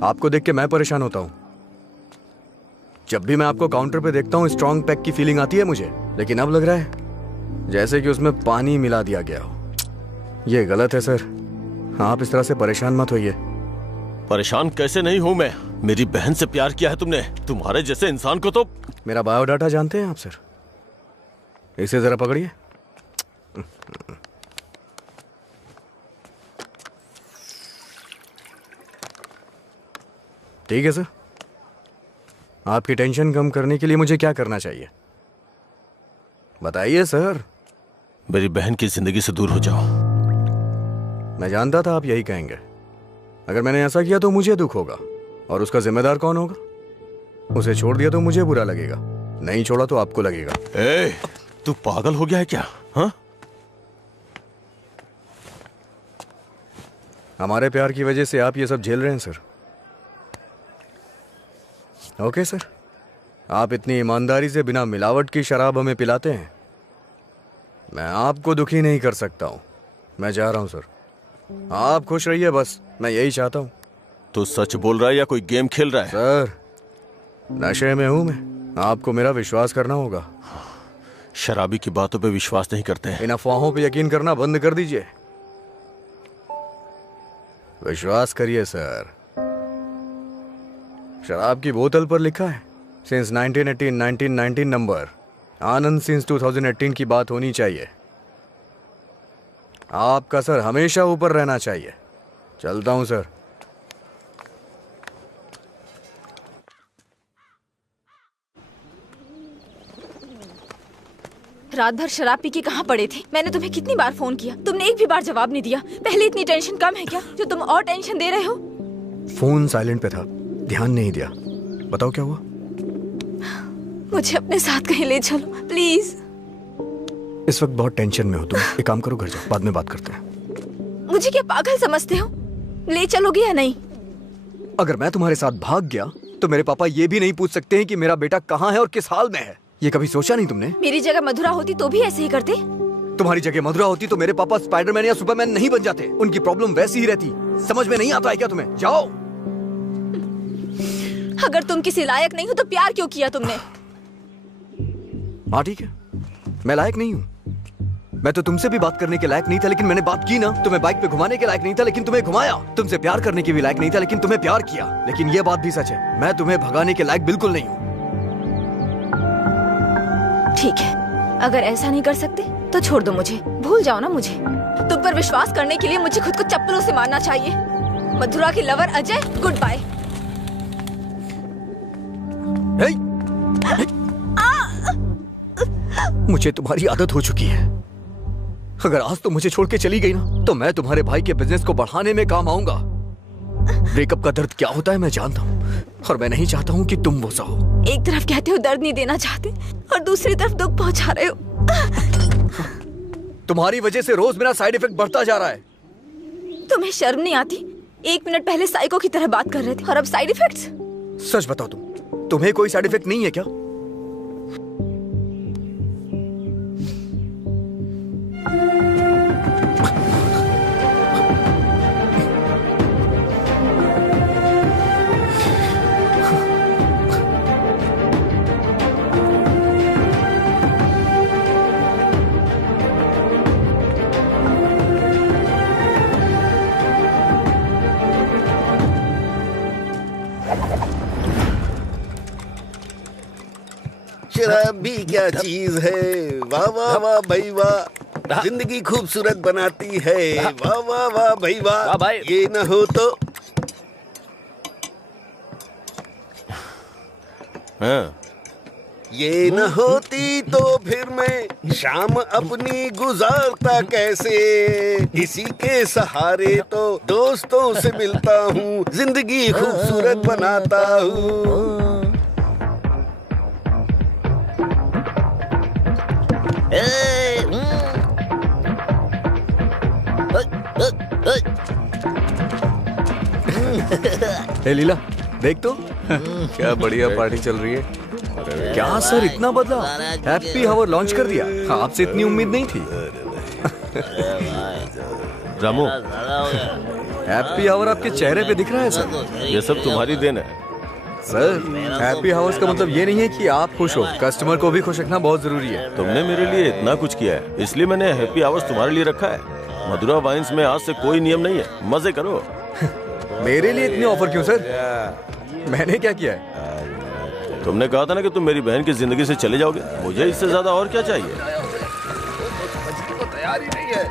आपको देख के मैं परेशान होता हूं। जब भी मैं आपको काउंटर पे देखता हूँ, स्ट्रॉन्ग पैक की फीलिंग आती है मुझे, लेकिन अब लग रहा है जैसे कि उसमें पानी मिला दिया गया हो। ये गलत है सर, आप इस तरह से परेशान मत होइए। परेशान कैसे नहीं हूं मैं? मेरी बहन से प्यार किया है तुमने। तुम्हारे जैसे इंसान को तो। मेरा बायोडाटा जानते हैं आप सर? इसे जरा पकड़िए। ठीक है सर, आपकी टेंशन कम करने के लिए मुझे क्या करना चाहिए बताइए सर। मेरी बहन की जिंदगी से दूर हो जाओ। मैं जानता था आप यही कहेंगे। अगर मैंने ऐसा किया तो मुझे दुख होगा, और उसका जिम्मेदार कौन होगा? उसे छोड़ दिया तो मुझे बुरा लगेगा, नहीं छोड़ा तो आपको लगेगा। ए, तू पागल हो गया है क्या? हाँ? हमारे प्यार की वजह से आप ये सब झेल रहे हैं सर। ओके सर, आप इतनी ईमानदारी से बिना मिलावट की शराब हमें पिलाते हैं, मैं आपको दुखी नहीं कर सकता हूं। मैं जा रहा हूं सर, आप खुश रहिए बस, मैं यही चाहता हूं। तू सच बोल रहा है या कोई गेम खेल रहा है? सर, नशे में हूं मैं, आपको मेरा विश्वास करना होगा। शराबी की बातों पे विश्वास नहीं करते हैं। इन अफवाहों पे यकीन करना बंद कर दीजिए, विश्वास करिए सर। शराब की बोतल पर लिखा है सिंस 1919 नंबर, आनंद सिंस 2018 की बात होनी चाहिए। आपका सर हमेशा ऊपर रहना चाहिए। चलता हूं सर। रात भर शराब पी के कहाँ पड़े थे? मैंने तुम्हें कितनी बार फोन किया, तुमने एक भी बार जवाब नहीं दिया। पहले इतनी टेंशन कम है क्या जो तुम और टेंशन दे रहे हो? फोन साइलेंट पे था, ध्यान नहीं दिया। बताओ क्या हुआ? मुझे अपने साथ कहीं ले चलो प्लीज। इस वक्त बहुत टेंशन में हो तुम, एक काम करो घर जाओ, बाद में बात करते हैं। मुझे क्या पागल समझते हो? ले चलोगे या नहीं? अगर मैं तुम्हारे साथ भाग गया तो मेरे पापा ये भी नहीं पूछ सकते हैं कि मेरा बेटा कहाँ है और किस हाल में है। ये कभी सोचा नहीं तुमने? मेरी जगह मधुरा होती तो भी ऐसे ही करते। तुम्हारी जगह मधुरा होती तो मेरे पापा स्पाइडरमैन या सुपरमैन नहीं बन जाते। उनकी प्रॉब्लम वैसी ही रहती। समझ में नहीं आता है क्या तुम्हें? जाओ। अगर तुम किसी लायक नहीं हो तो प्यार क्यों किया तुमने? हाँ ठीक है, मैं लायक नहीं हूँ। मैं तो तुमसे भी बात करने के लायक नहीं था, लेकिन मैंने बात की ना। तुम्हें बाइक पे घुमाने के लायक नहीं था, लेकिन तुम्हें घुमाया। तुमसे प्यार करने के भी लायक नहीं था, लेकिन तुम्हें प्यार किया। लेकिन ये बात भी सच है, मैं तुम्हें भगाने के लायक बिल्कुल नहीं हूँ। ठीक है, अगर ऐसा नहीं कर सकते तो छोड़ दो मुझे, भूल जाओ ना मुझे। तुम पर विश्वास करने के लिए मुझे खुद को चप्पलों से मारना चाहिए। मधुरा के लवर अजय, गुड बाय। मुझे तुम्हारी आदत हो चुकी है। अगर आज तुम मुझे छोड़ के चली गई ना तो मैं तुम्हारे भाई के बिजनेस को बढ़ाने में काम आऊंगा। ब्रेकअप का दर्द क्या होता है मैं जानता हूँ, और मैं नहीं चाहता हूँ कि तुम वो सहो। एक तरफ कहते हो दर्द नहीं देना चाहते और दूसरी तरफ दुख पहुंचा रहे हो। तुम्हारी वजह से रोज मेरा साइड इफेक्ट बढ़ता जा रहा है। तुम्हें शर्म नहीं आती? 1 मिनट पहले साइको की तरह बात कर रहे थे और अब साइड इफेक्ट्स। सच बताओ तुम्हें कोई साइड इफेक्ट नहीं है क्या? शराब भी क्या चीज है। वाह वाह वाह भाई वाह, जिंदगी खूबसूरत बनाती है। वाह वाह वाह भाई वाह, ये न हो तो। ये न होती तो फिर मैं शाम अपनी गुजारता कैसे। इसी के सहारे तो दोस्तों से मिलता हूँ, जिंदगी खूबसूरत बनाता हूँ। ए लीला, देख तो क्या बढ़िया पार्टी चल रही है। क्या सर इतना बदला? हैप्पी आवर लॉन्च कर दिया। आपसे इतनी उम्मीद नहीं थी। रामू, हैप्पी आवर आपके चेहरे पे दिख रहा है सर। ये सब तुम्हारी देन है सर। हैप्पी आवर्स का मतलब ये नहीं है कि आप खुश हो, कस्टमर को भी खुश रखना बहुत जरूरी है। तुमने मेरे लिए इतना कुछ किया है, इसलिए मैंने हैप्पी आवर्स तुम्हारे लिए रखा है। मधुरा वाइन्स में आज से कोई नियम नहीं है, मजे करो। मेरे लिए इतने ऑफर क्यों सर? मैंने क्या किया है? तुमने कहा था ना कि तुम मेरी बहन की जिंदगी से चले जाओगे। मुझे इससे ज्यादा और क्या चाहिए? तैयार ही नहीं है।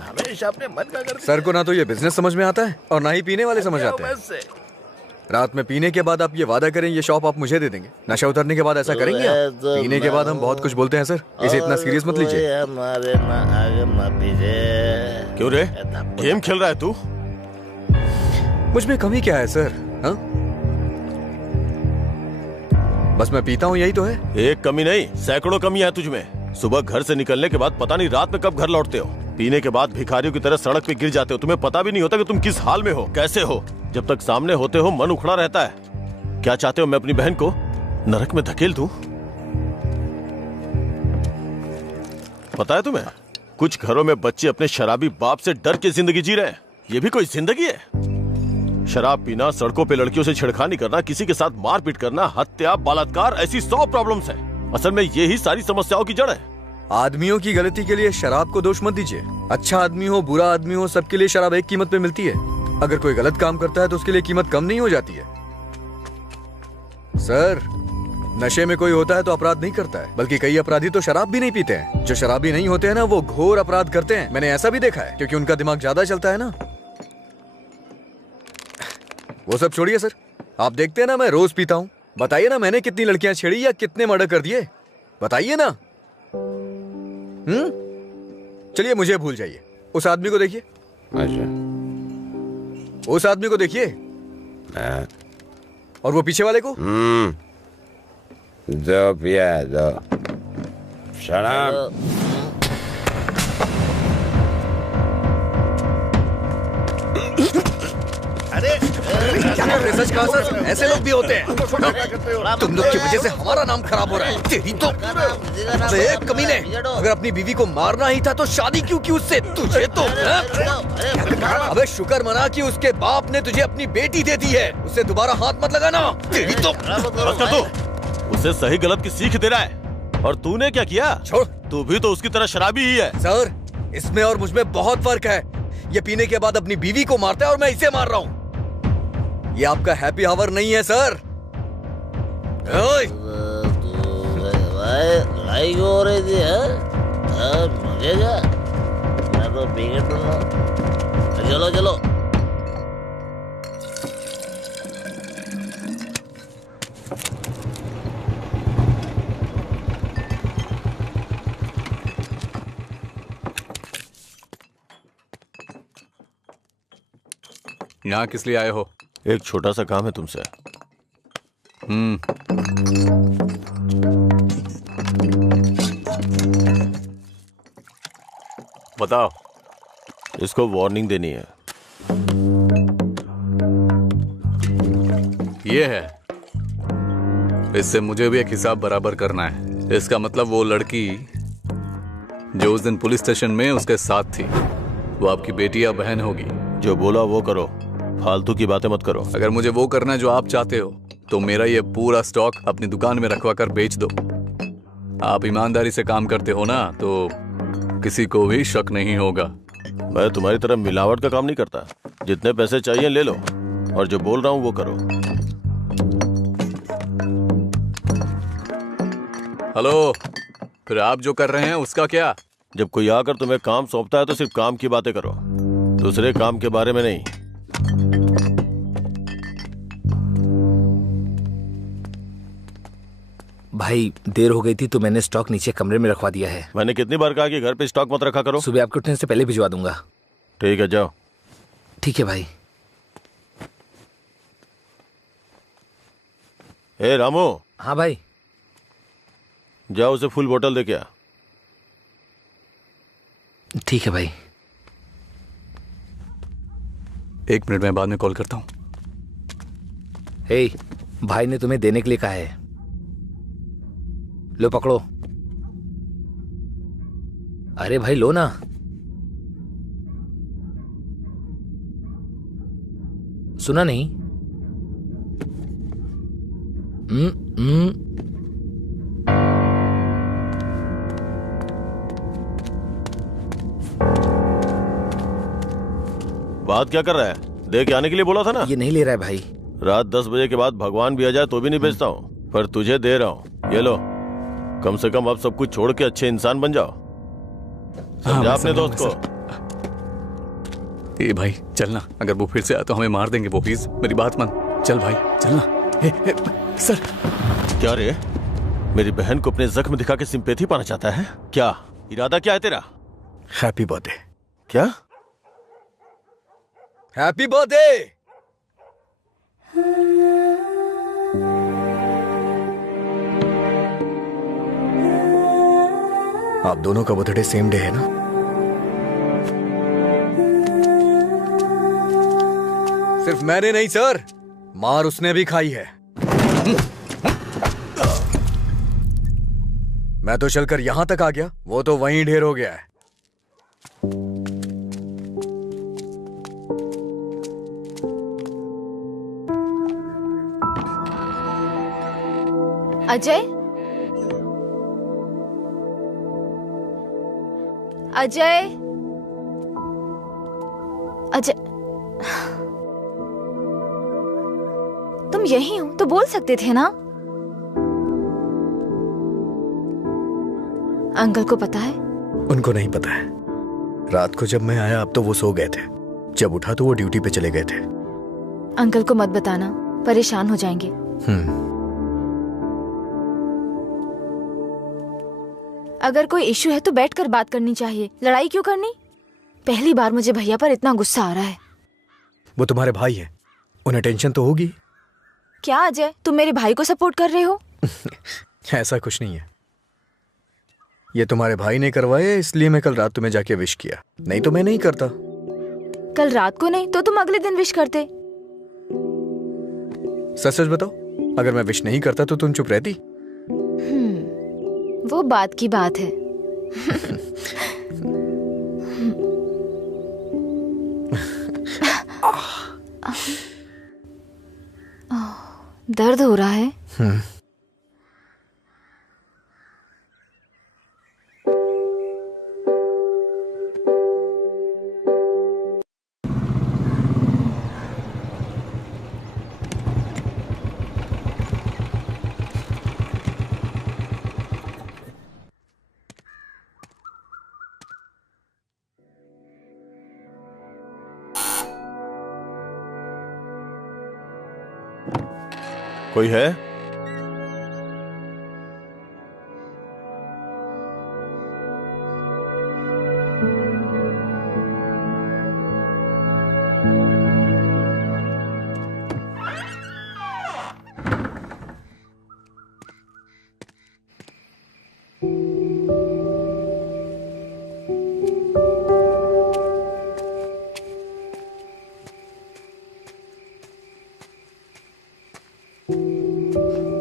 हमेशा अपने मन का करते। सर को ना तो ये बिजनेस समझ में आता है और ना ही पीने वाले समझ आते हैं। रात में पीने के बाद आप ये वादा करें ये शॉप आप मुझे दे देंगे, नशा उतरने के बाद ऐसा करेंगे आप? पीने के बाद हम बहुत कुछ बोलते हैं सर, इसे इतना सीरियस मत लीजिए। हमारे ना आगे ना पीछे। क्यों रे, गेम खेल रहा है तू? मुझ में कमी क्या है सर? हाँ, बस मैं पीता हूँ, यही तो है। एक कमी नहीं, सैकड़ों कमी है तुझ में। सुबह घर से निकलने के बाद पता नहीं रात में कब घर लौटते हो। पीने के बाद भिखारियों की तरह सड़क पे गिर जाते हो। तुम्हें पता भी नहीं होता कि तुम किस हाल में हो, कैसे हो। जब तक सामने होते हो मन उखड़ा रहता है। क्या चाहते हो मैं अपनी बहन को नरक में धकेल दूं? पता है तुम्हें, कुछ घरों में बच्चे अपने शराबी बाप से डर के जिंदगी जी रहे हैं। ये भी कोई जिंदगी है? शराब पीना, सड़कों पे लड़कियों से छेड़खानी करना, किसी के साथ मारपीट करना, हत्या, बलात्कार, ऐसी 100 प्रॉब्लम्स हैं। असल में यही सारी समस्याओं की जड़ है। आदमियों की गलती के लिए शराब को दोष मत दीजिए। अच्छा आदमी हो, बुरा आदमी हो, सबके लिए शराब एक कीमत पे मिलती है। अगर कोई गलत काम करता है तो उसके लिए कीमत कम नहीं हो जाती है। सर, नशे में कोई होता है तो अपराध नहीं करता है, बल्कि कई अपराधी तो शराब भी नहीं पीते हैं। जो शराबी नहीं होते हैं ना, वो घोर अपराध करते हैं। मैंने ऐसा भी देखा है, क्योंकि उनका दिमाग ज्यादा चलता है ना। वो सब छोड़िए सर, आप देखते हैं ना मैं रोज पीता हूँ। बताइए ना मैंने कितनी लड़कियां छेड़ी या कितने मर्डर कर दिए, बताइए ना। चलिए मुझे भूल जाइए, उस आदमी को देखिए। उस आदमी को देखिए, और वो पीछे वाले को। दो पिया दो शराब। अरे क्या कर रहे सच कहा सर, ऐसे लोग भी होते हैं। तुम लोग की वजह से हमारा नाम खराब हो रहा है। तेरी तो अबे कमीने, अगर अपनी बीवी को मारना ही था तो शादी क्यों की उससे? तुझे तो अबे शुक्र मना कि उसके बाप ने तुझे अपनी बेटी दे दी है। उससे दोबारा हाथ मत लगाना। तेरी तो उसे सही गलत की सीख दे रहा है, और तूने क्या किया? छोड़, तू भी तो उसकी तरह शराबी ही है। सर, इसमें और मुझ में बहुत फर्क है। ये पीने के बाद अपनी बीवी को मारता है और मैं इसे मार रहा हूँ। ये आपका हैप्पी आवर नहीं है सर। लड़ाई हो रही थी मुझे क्या, मैं तो पी के चलो चलो। यहाँ किस लिए आए हो? एक छोटा सा काम है तुमसे। बताओ। इसको वार्निंग देनी है। ये है, इससे मुझे भी एक हिसाब बराबर करना है। इसका मतलब वो लड़की जो उस दिन पुलिस स्टेशन में उसके साथ थी, वो आपकी बेटी या बहन होगी। जो बोला वो करो, फालतू की बातें मत करो। अगर मुझे वो करना है जो आप चाहते हो तो मेरा ये पूरा स्टॉक अपनी दुकान में रखवा कर बेच दो। आप ईमानदारी से काम करते हो ना, तो किसी को भी शक नहीं होगा। मैं तुम्हारी तरह मिलावट का काम नहीं करता। जितने पैसे चाहिए ले लो, और जो बोल रहा हूँ वो करो। हेलो, फिर आप जो कर रहे हैं उसका क्या? जब कोई आकर तुम्हें काम सौंपता है तो सिर्फ काम की बातें करो, दूसरे काम के बारे में नहीं। भाई देर हो गई थी तो मैंने स्टॉक नीचे कमरे में रखवा दिया है। मैंने कितनी बार कहा कि घर पे स्टॉक मत रखा करो। सुबह आपके उठने से पहले भिजवा दूंगा। ठीक है, जाओ। ठीक है भाई। ए रामू। हाँ भाई। जाओ उसे फुल बोतल दे के आ। ठीक है भाई। 1 मिनट में बाद में कॉल करता हूँ। हे, भाई ने तुम्हें देने के लिए कहा है। लो पकड़ो। अरे भाई लो ना। सुना नहीं? बात क्या कर रहा है? दे के आने के लिए बोला था ना। ये नहीं ले रहा है भाई। रात 10 बजे के बाद भगवान भी आ जाए तो भी नहीं बेचता हूँ, पर तुझे दे रहा हूँ। ये लो। कम से कम अब सब कुछ छोड़ के अच्छे इंसान बन जाओ। समझा अपने दोस्त को। ए भाई चलना, अगर वो फिर से आया तो हमें मार देंगे वो, प्लीज मेरी बात मान। चल भाई चलना। सर क्या रे, मेरी बहन को अपने जख्म दिखा के सिंपैथी पाना चाहता है क्या? इरादा क्या है तेरा? Happy birthday. क्या? Happy birthday. आप दोनों का बर्थडे सेम डे है ना? सिर्फ मैंने नहीं सर, मार उसने भी खाई है। मैं तो चलकर यहां तक आ गया, वो तो वहीं ढेर हो गया है। अजय, अजय, अजय, तुम यही हो तो बोल सकते थे ना? अंकल को पता है? उनको नहीं पता है। रात को जब मैं आया अब तो वो सो गए थे, जब उठा तो वो ड्यूटी पे चले गए थे। अंकल को मत बताना, परेशान हो जाएंगे। अगर कोई इश्यू है तो बैठकर बात करनी चाहिए, लड़ाई क्यों करनी? पहली बार मुझे भैया पर इतना गुस्सा आ रहा है। वो तुम्हारे भाई हैं, उन्हें टेंशन तो होगी। क्या अजय, तुम मेरे भाई को सपोर्ट कर रहे हो? ऐसा कुछ नहीं है, ये तुम्हारे भाई ने करवाया इसलिए मैं कल रात तुम्हें जाके विश किया, नहीं तो मैं नहीं करता। कल रात को नहीं तो तुम अगले दिन विश करते। सच सच बताओ, अगर मैं विश नहीं करता तो तुम चुप रहती? वो बात की बात है। दर्द हो रहा है? कोई है?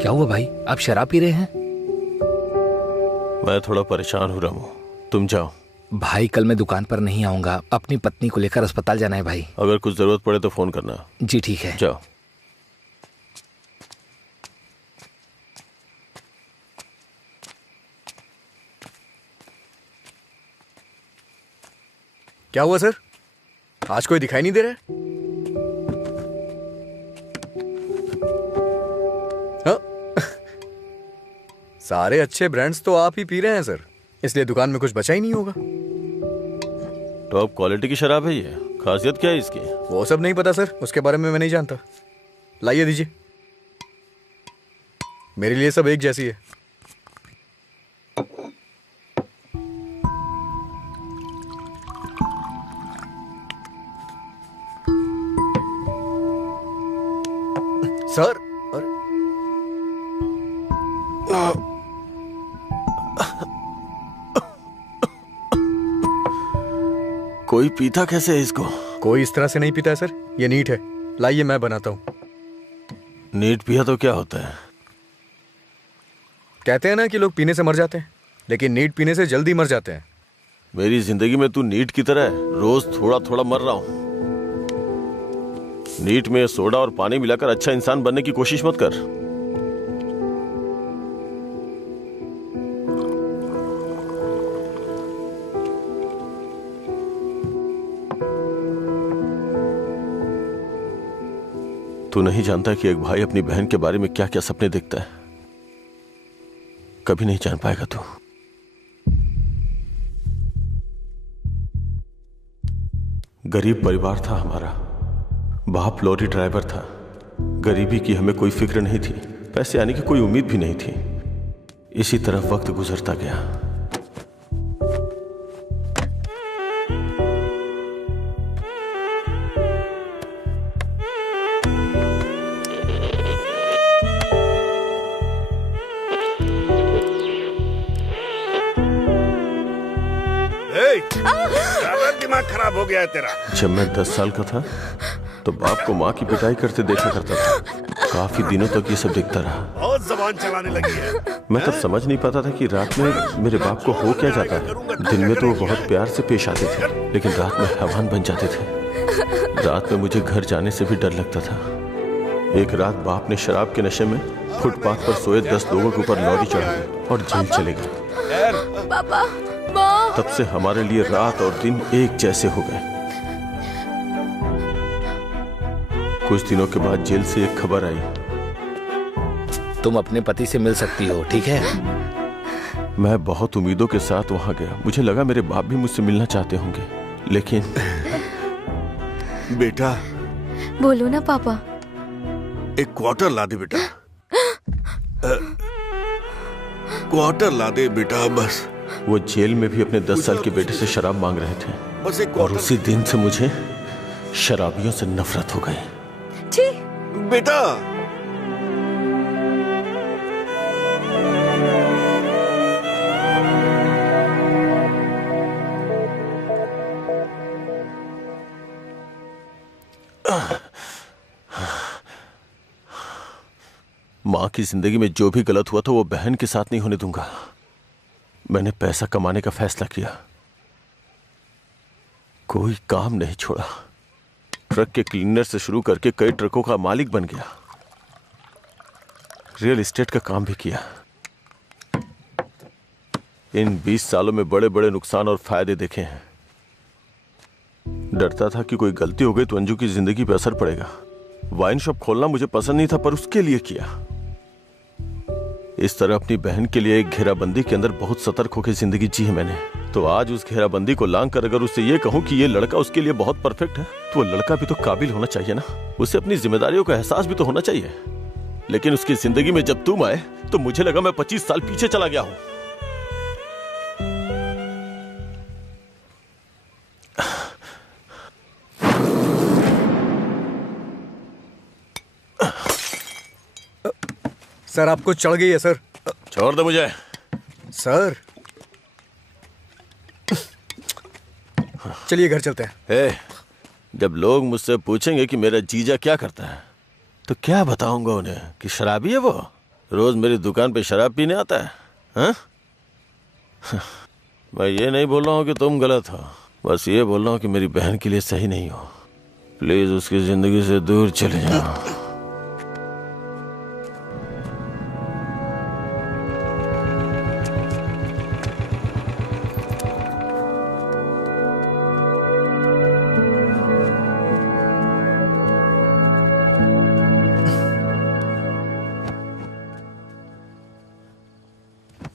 क्या हुआ भाई, आप शराब पी रहे हैं? मैं थोड़ा परेशान हो रहा हूँ, तुम जाओ। भाई कल मैं दुकान पर नहीं आऊंगा, अपनी पत्नी को लेकर अस्पताल जाना है भाई। अगर कुछ जरूरत पड़े तो फोन करना। जी ठीक है। जाओ। क्या हुआ सर, आज कोई दिखाई नहीं दे रहा है? सारे अच्छे ब्रांड्स तो आप ही पी रहे हैं सर, इसलिए दुकान में कुछ बचा ही नहीं होगा। टॉप क्वालिटी की शराब है ये, खासियत क्या है इसकी? वो सब नहीं पता सर, उसके बारे में मैं नहीं जानता। लाइए दीजिए, मेरे लिए सब एक जैसी है। सर कोई पीता कैसे है इसको? कोई इस तरह से नहीं पीता है सर, ये नीट है। लाइए मैं बनाता हूँ। नीट पिया तो क्या होता है? कहते हैं ना कि लोग पीने से मर जाते हैं, लेकिन नीट पीने से जल्दी मर जाते हैं। मेरी जिंदगी में तू नीट की तरह है, रोज थोड़ा थोड़ा मर रहा हूं। नीट में सोडा और पानी मिलाकर अच्छा इंसान बनने की कोशिश मत कर। तू नहीं जानता कि एक भाई अपनी बहन के बारे में क्या क्या सपने देखता है। कभी नहीं जान पाएगा तू। गरीब परिवार था हमारा, बाप लॉरी ड्राइवर था। गरीबी की हमें कोई फिक्र नहीं थी, पैसे आने की कोई उम्मीद भी नहीं थी। इसी तरह वक्त गुजरता गया। दिमाग खराब हो गया है तेरा। जब मैं 10 साल का था तो बाप को माँ की पिटाई करते देखा करता था। काफी दिनों तक ये सब दिखता रहा। बहुत जबान चलाने लगी है। मैं तब समझ नहीं पाता था कि रात में मेरे बाप को हो क्या जाता है। दिन में तो वो बहुत प्यार से पेश आते थे, लेकिन रात में हैवान बन जाते थे। रात में मुझे घर जाने से भी डर लगता था। एक रात बाप ने शराब के नशे में फुटपाथ पर सोए 10 लोगों के ऊपर लॉरी चढ़ा दी और जेल चले गए। पापा, तब से हमारे लिए रात और दिन एक जैसे हो गए। कुछ दिनों के बाद जेल से एक खबर आई, तुम अपने पति से मिल सकती हो, ठीक है? मैं बहुत उम्मीदों के साथ वहां गया। मुझे लगा मेरे बाप भी मुझसे मिलना चाहते होंगे, लेकिन बेटा। बोलो ना पापा। एक क्वार्टर ला दे बेटा। क्वार्टर ला दे बेटा बस। वो जेल में भी अपने 10 साल के बेटे से शराब मांग रहे थे, बस एक और उसी दिन से मुझे शराबियों से नफरत हो गई। बेटा। माँ की जिंदगी में जो भी गलत हुआ था वो बहन के साथ नहीं होने दूंगा। मैंने पैसा कमाने का फैसला किया, कोई काम नहीं छोड़ा। ट्रक के क्लीनर से शुरू करके कई ट्रकों का मालिक बन गया। रियल एस्टेट का काम भी किया। इन 20 सालों में बड़े बड़े नुकसान और फायदे देखे हैं। डरता था कि कोई गलती हो गई तो अंजू की जिंदगी पे असर पड़ेगा। वाइन शॉप खोलना मुझे पसंद नहीं था, पर उसके लिए किया। इस तरह अपनी बहन के लिए एक घेराबंदी के अंदर बहुत सतर्क होकर जिंदगी जी है मैंने। तो आज उस घेराबंदी को लांग कर अगर उससे ये कहूं कि ये लड़का उसके लिए बहुत परफेक्ट है, तो वो लड़का भी तो काबिल होना चाहिए ना। उसे अपनी जिम्मेदारियों का एहसास भी तो होना चाहिए। लेकिन उसकी जिंदगी में जब तुम आए तो मुझे लगा मैं 25 साल पीछे चला गया हूं। सर आपको चढ़ गई है सर। छोड़ दो मुझे। सर चलिए घर चलते हैं। जब लोग मुझसे पूछेंगे कि मेरा जीजा क्या करता है तो क्या बताऊंगा उन्हें कि शराबी है वो, रोज मेरी दुकान पे शराब पीने आता है। हाँ? मैं ये नहीं बोल रहा हूँ कि तुम गलत हो, बस ये बोल रहा हूँ कि मेरी बहन के लिए सही नहीं हो। प्लीज उसकी जिंदगी से दूर चले जाओ।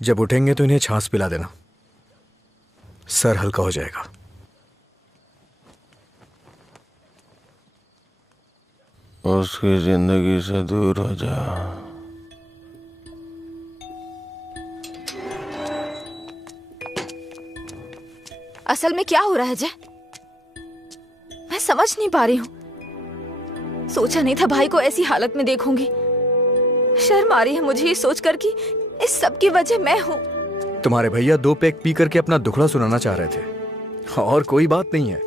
जब उठेंगे तो इन्हें छाछ पिला देना, सर हल्का हो जाएगा। उसकी जिंदगी से दूर हो जा। असल में क्या हो रहा है अजय? मैं समझ नहीं पा रही हूँ। सोचा नहीं था भाई को ऐसी हालत में देखूंगी। शर्म आ रही है मुझे ये सोचकर कि इस सब की वजह मैं हूँ। तुम्हारे भैया 2 पैक पी करके अपना दुखड़ा सुनाना चाह रहे थे, और कोई बात नहीं है,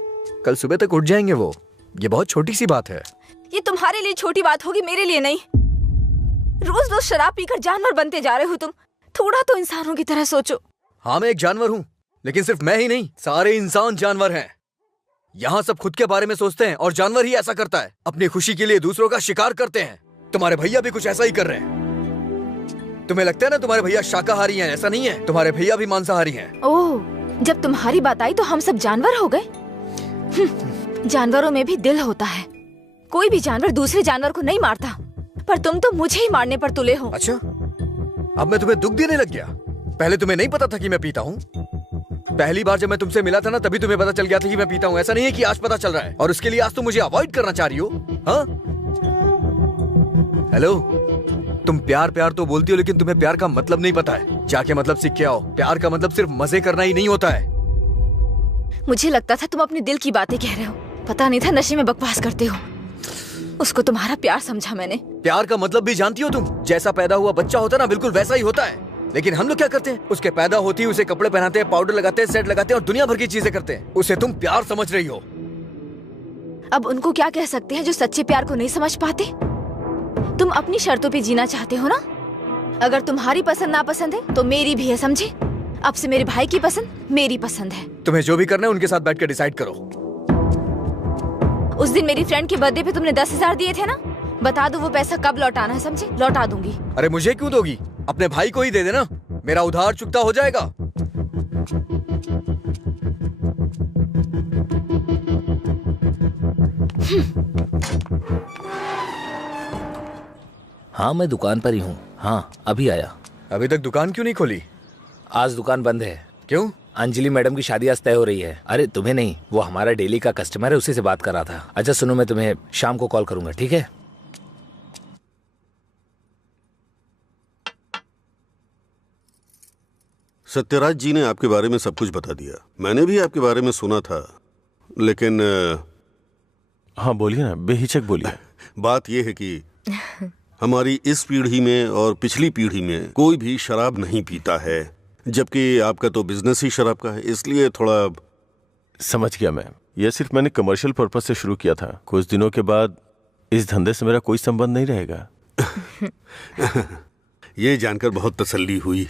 कल सुबह तक उठ जाएंगे वो। ये बहुत छोटी सी बात है। ये तुम्हारे लिए छोटी बात होगी, मेरे लिए नहीं। रोज रोज शराब पीकर जानवर बनते जा रहे हो तुम। थोड़ा तो इंसानों की तरह सोचो। हाँ मैं एक जानवर हूँ, लेकिन सिर्फ मैं ही नहीं, सारे इंसान जानवर हैं। यहाँ सब खुद के बारे में सोचते हैं और जानवर ही ऐसा करता है, अपनी खुशी के लिए दूसरों का शिकार करते हैं। तुम्हारे भैया भी कुछ ऐसा ही कर रहे हैं। तुम्हें लगता है ना तुम्हारे भैया शाकाहारी हैं, ऐसा नहीं है, तुम्हारे भैया भी मांसाहारी हैं। ओह, जब तुम्हारी बात आई तो हम सब जानवर हो गए। जानवरों में भी दिल होता है। कोई भी जानवर दूसरे जानवर को नहीं मारता, पर तुम तो मुझे ही मारने पर तुले हो। अच्छा, अब मैं तुम्हें दुख देने लग गया? पहले तुम्हें नहीं पता था कि मैं पीता हूँ? पहली बार जब मैं तुमसे मिला था ना, तभी तुम्हें पता चल गया था कि मैं पीता हूँ। ऐसा नहीं है कि आज पता चल रहा है और उसके लिए आज तुम मुझे अवॉइड करना चाह रही हो? हाँ? हेलो, तुम प्यार प्यार तो बोलती हो, लेकिन तुम्हें प्यार का मतलब नहीं पता है। जाके मतलब सीख के आओ। प्यार का मतलब सिर्फ मजे करना ही नहीं होता है। मुझे लगता था तुम अपने दिल की बातें कह रहे हो, पता नहीं था नशे में बकवास करते हो। उसको तुम्हारा प्यार समझा मैंने। प्यार का मतलब भी जानती हो तुम? जैसा पैदा हुआ बच्चा होता है ना, बिल्कुल वैसा ही होता है। लेकिन हम लोग क्या करते हैं? उसके पैदा होती ही उसे कपड़े पहनाते हैं, पाउडर लगाते हैं, सेट लगाते हैं और दुनिया भर की चीजें करते हैं। उसे तुम प्यार समझ रही हो। अब उनको क्या कह सकते हैं जो सच्चे प्यार को नहीं समझ पाते? तुम अपनी शर्तों पे जीना चाहते हो ना? अगर तुम्हारी पसंद नापसंद है तो मेरी भी है, समझे? अब से मेरे भाई की पसंद मेरी पसंद है। तुम्हें जो भी करना है उनके साथ बैठ कर डिसाइड करो। उस दिन मेरी फ्रेंड के बर्थडे पे तुमने 10,000 दिए थे ना, बता दो वो पैसा कब लौटाना है, समझे? लौटा दूंगी। अरे मुझे क्यों दोगी? अपने भाई को ही दे देना, मेरा उधार चुकता हो जाएगा। हाँ मैं दुकान पर ही हूँ। हाँ अभी आया। अभी तक दुकान क्यों नहीं खोली? आज दुकान बंद है। क्यों? अंजलि मैडम की शादी आज तय हो रही है। अरे तुम्हें नहीं, वो हमारा डेली का कस्टमर है, उसी से बात कर रहा था। अच्छा सुनो, मैं तुम्हें शाम को कॉल करूंगा, ठीक है? सत्यराज जी ने आपके बारे में सब कुछ बता दिया। मैंने भी आपके बारे में सुना था, लेकिन हाँ बोलिए ना, बेहिचक बोलिए। बात यह है कि हमारी इस पीढ़ी में और पिछली पीढ़ी में कोई भी शराब नहीं पीता है, जबकि आपका तो बिजनेस ही शराब का है, इसलिए थोड़ा। समझ गया मैं। यह सिर्फ मैंने कमर्शियल पर्पस से शुरू किया था। कुछ दिनों के बाद इस धंधे से मेरा कोई संबंध नहीं रहेगा। ये जानकर बहुत तसल्ली हुई।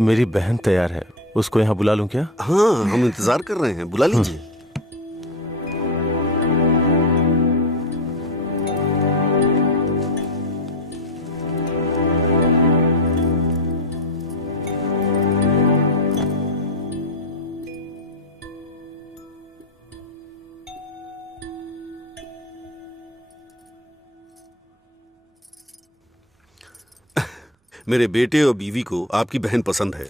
मेरी बहन तैयार है, उसको यहाँ बुला लूं क्या? हाँ हम इंतजार कर रहे हैं, बुला लीजिए। मेरे बेटे और बीवी को आपकी बहन पसंद है।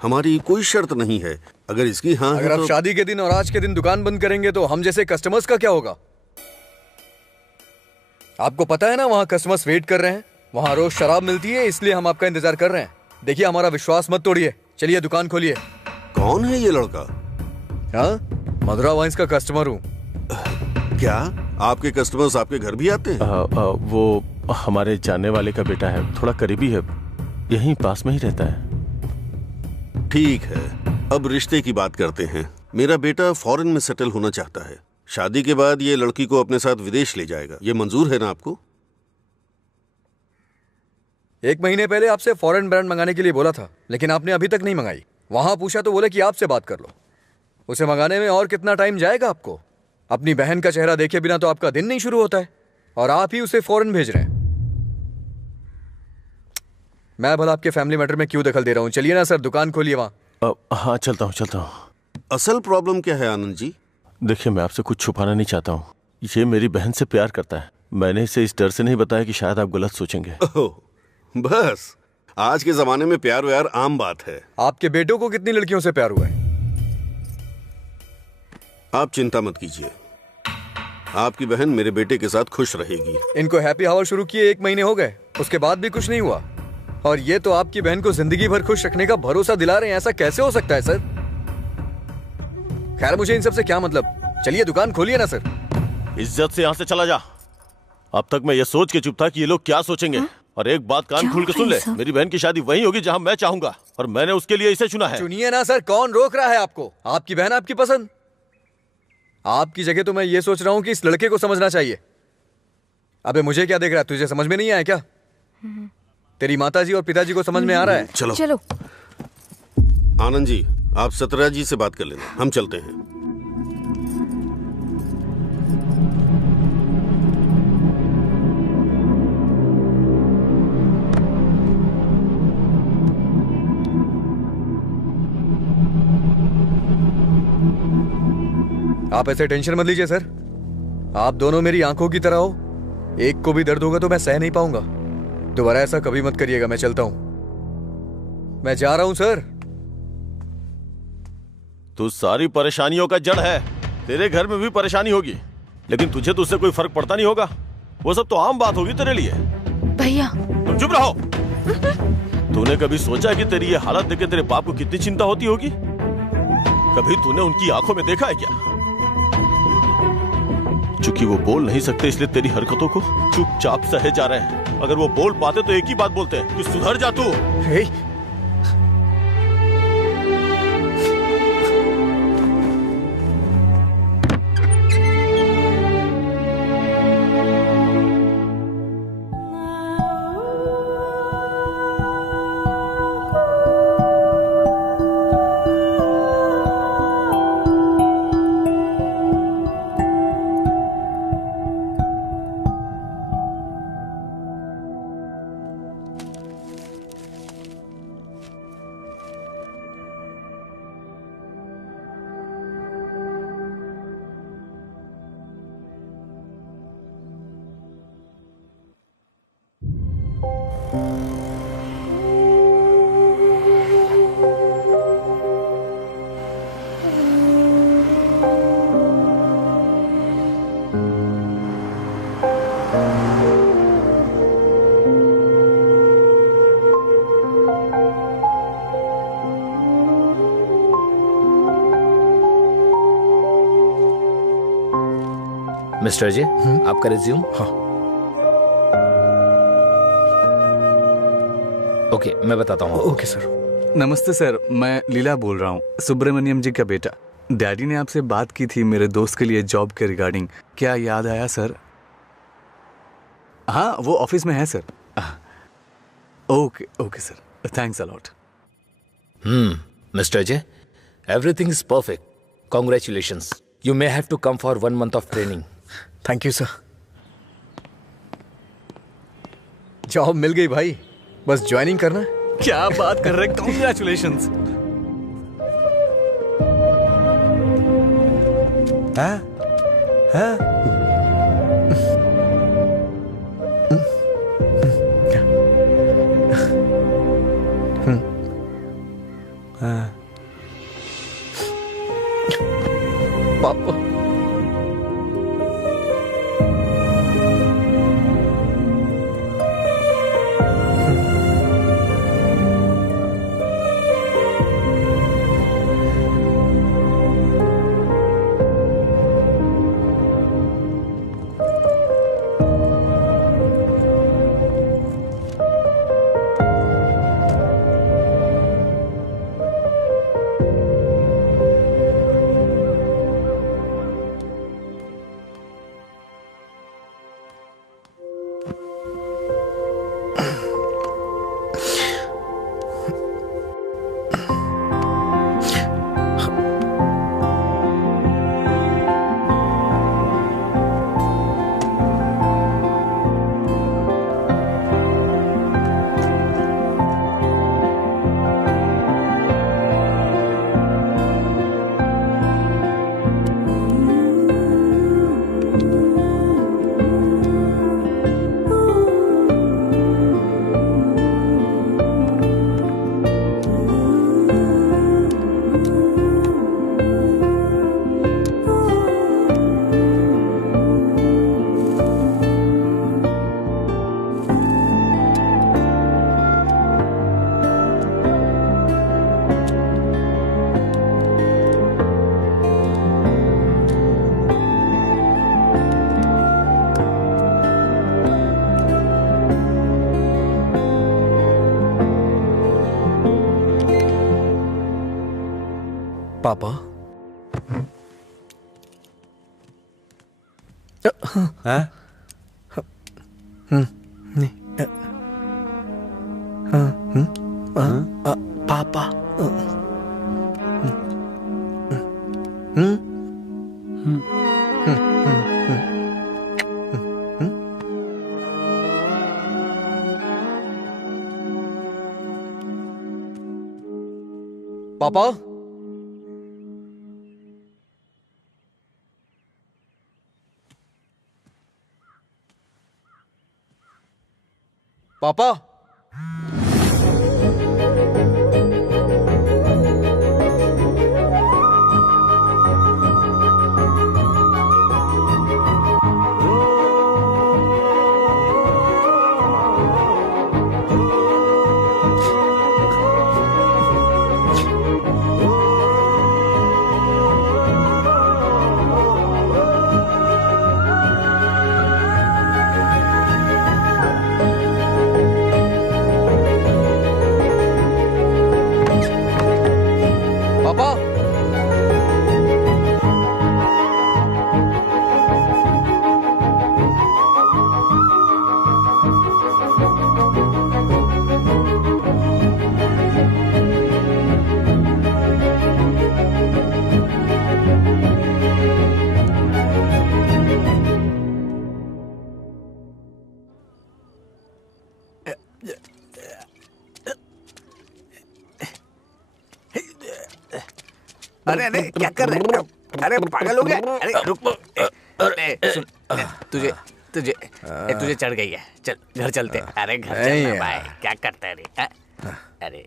हमारी कोई शर्त नहीं है। अगर इसकी हाँ अगर आप तो... शादी के दिन और आज के दिन दुकान बंद करेंगे तो हम जैसे कस्टमर्स का क्या होगा? आपको पता है ना, वहाँ कस्टमर्स वेट कर रहे हैं। वहाँ रोज शराब मिलती है, इसलिए हम आपका इंतजार कर रहे हैं। देखिए हमारा विश्वास मत तोड़िए, चलिए दुकान खोलिए। कौन है ये लड़का? हाँ, मधुरा वाइन्स का कस्टमर हूँ। क्या आपके कस्टमर्स आपके घर भी आते हैं? वो हमारे जानने वाले का बेटा है, थोड़ा करीबी है, यहीं पास में ही रहता है। ठीक है, अब रिश्ते की बात करते हैं। मेरा बेटा फॉरेन में सेटल होना चाहता है। शादी के बाद ये लड़की को अपने साथ विदेश ले जाएगा। ये मंजूर है ना आपको? 1 महीने पहले आपसे फॉरेन ब्रांड मंगाने के लिए बोला था, लेकिन आपने अभी तक नहीं मंगाई। वहां पूछा तो बोले कि आपसे बात कर लो। उसे मंगाने में और कितना टाइम जाएगा आपको? अपनी बहन का चेहरा देखे बिना तो आपका दिन नहीं शुरू होता है, और आप ही उसे फॉरेन भेज रहे हैं। मैं भला आपके फैमिली मैटर में क्यों दखल दे रहा हूँ? चलिए ना सर, दुकान खोलिए वहां। हाँ चलता हूँ। असल प्रॉब्लम क्या है आनंद जी? देखिए मैं आपसे कुछ छुपाना नहीं चाहता हूँ। ये मेरी बहन से प्यार करता है। मैंने इसे इस डर से नहीं बताया कि शायद आप गलत सोचेंगे। बस, आज के जमाने में प्यार व्यार आम बात है। आपके बेटों को कितनी लड़कियों से प्यार हुआ है? आप चिंता मत कीजिए, आपकी बहन मेरे बेटे के साथ खुश रहेगी। इनको हैप्पी आवर शुरू किए 1 महीने हो गए, उसके बाद भी कुछ नहीं हुआ, और ये तो आपकी बहन को जिंदगी भर खुश रखने का भरोसा दिला रहे हैं। ऐसा कैसे हो सकता है सर? खैर मुझे इन सब से क्या मतलब, चलिए दुकान खोलिए ना सर। इज्जत से यहाँ से चला जा। अब तक मैं ये सोच के चुप था कि ये लोग क्या सोचेंगे। और एक बात कान खोल के सुन ले, मेरी बहन की शादी वहीं होगी जहाँ मैं चाहूंगा, और मैंने उसके लिए इसे चुना है। चुनिए ना सर, कौन रोक रहा है आपको? आपकी बहन आपकी पसंद। आपकी जगह तो मैं ये सोच रहा हूँ कि इस लड़के को समझना चाहिए। अबे मुझे क्या देख रहा है? तुझे समझ में नहीं आया क्या? तेरी माताजी और पिताजी को समझ में आ रहा है? चलो। आनंद जी, आप सत्यराज जी से बात कर लेना, हम चलते हैं। आप ऐसे टेंशन मत लीजिए सर, आप दोनों मेरी आंखों की तरह हो। एक को भी दर्द होगा तो मैं सह नहीं पाऊंगा। दोबारा ऐसा कभी मत करिएगा। मैं चलता हूं, मैं जा रहा हूं सर। तू सारी परेशानियों का जड़ है। तेरे घर में भी परेशानी होगी, लेकिन तुझे तो उससे कोई फर्क पड़ता नहीं होगा। वो सब तो आम बात होगी तेरे लिए। भैया तुम चुप रहो। तूने कभी सोचा कि तेरी ये हालत देख के तेरे बाप को कितनी चिंता होती होगी? कभी तूने उनकी आंखों में देखा है क्या? चूंकि वो बोल नहीं सकते इसलिए तेरी हरकतों को चुपचाप सहे जा रहे हैं। अगर वो बोल पाते तो एक ही बात बोलते हैं कि सुधर जा तू। मिस्टर अजय, आपका रिज्यूम। हाँ। ओके, मैं बताता हूँ। Okay sir. नमस्ते सर, मैं लीला बोल रहा हूँ, सुब्रमण्यम जी का बेटा। डैडी ने आपसे बात की थी मेरे दोस्त के लिए जॉब के रिगार्डिंग। क्या याद आया सर? हाँ, वो ऑफिस में है sir. Okay okay sir, thanks a lot. Mister Ajay, everything is perfect. Congratulations. You may have to come for 1 month of training. Thank you sir. Job मिल गई भाई, बस ज्वाइनिंग करना है। क्या बात कर रहे हैं, कॉन्ग्रेचुलेशंस। हाँ? हाँ? पापा, पापा। हाँ? पापा। पापा, पापा। अरे अरे क्या कर रहे हो? अरे पागल हो गया? अरे रुक, सुन, तुझे तुझे तुझे चढ़ गई है। चल घर चलते। अरे घर चलना भाई, क्या करता है रे? अरे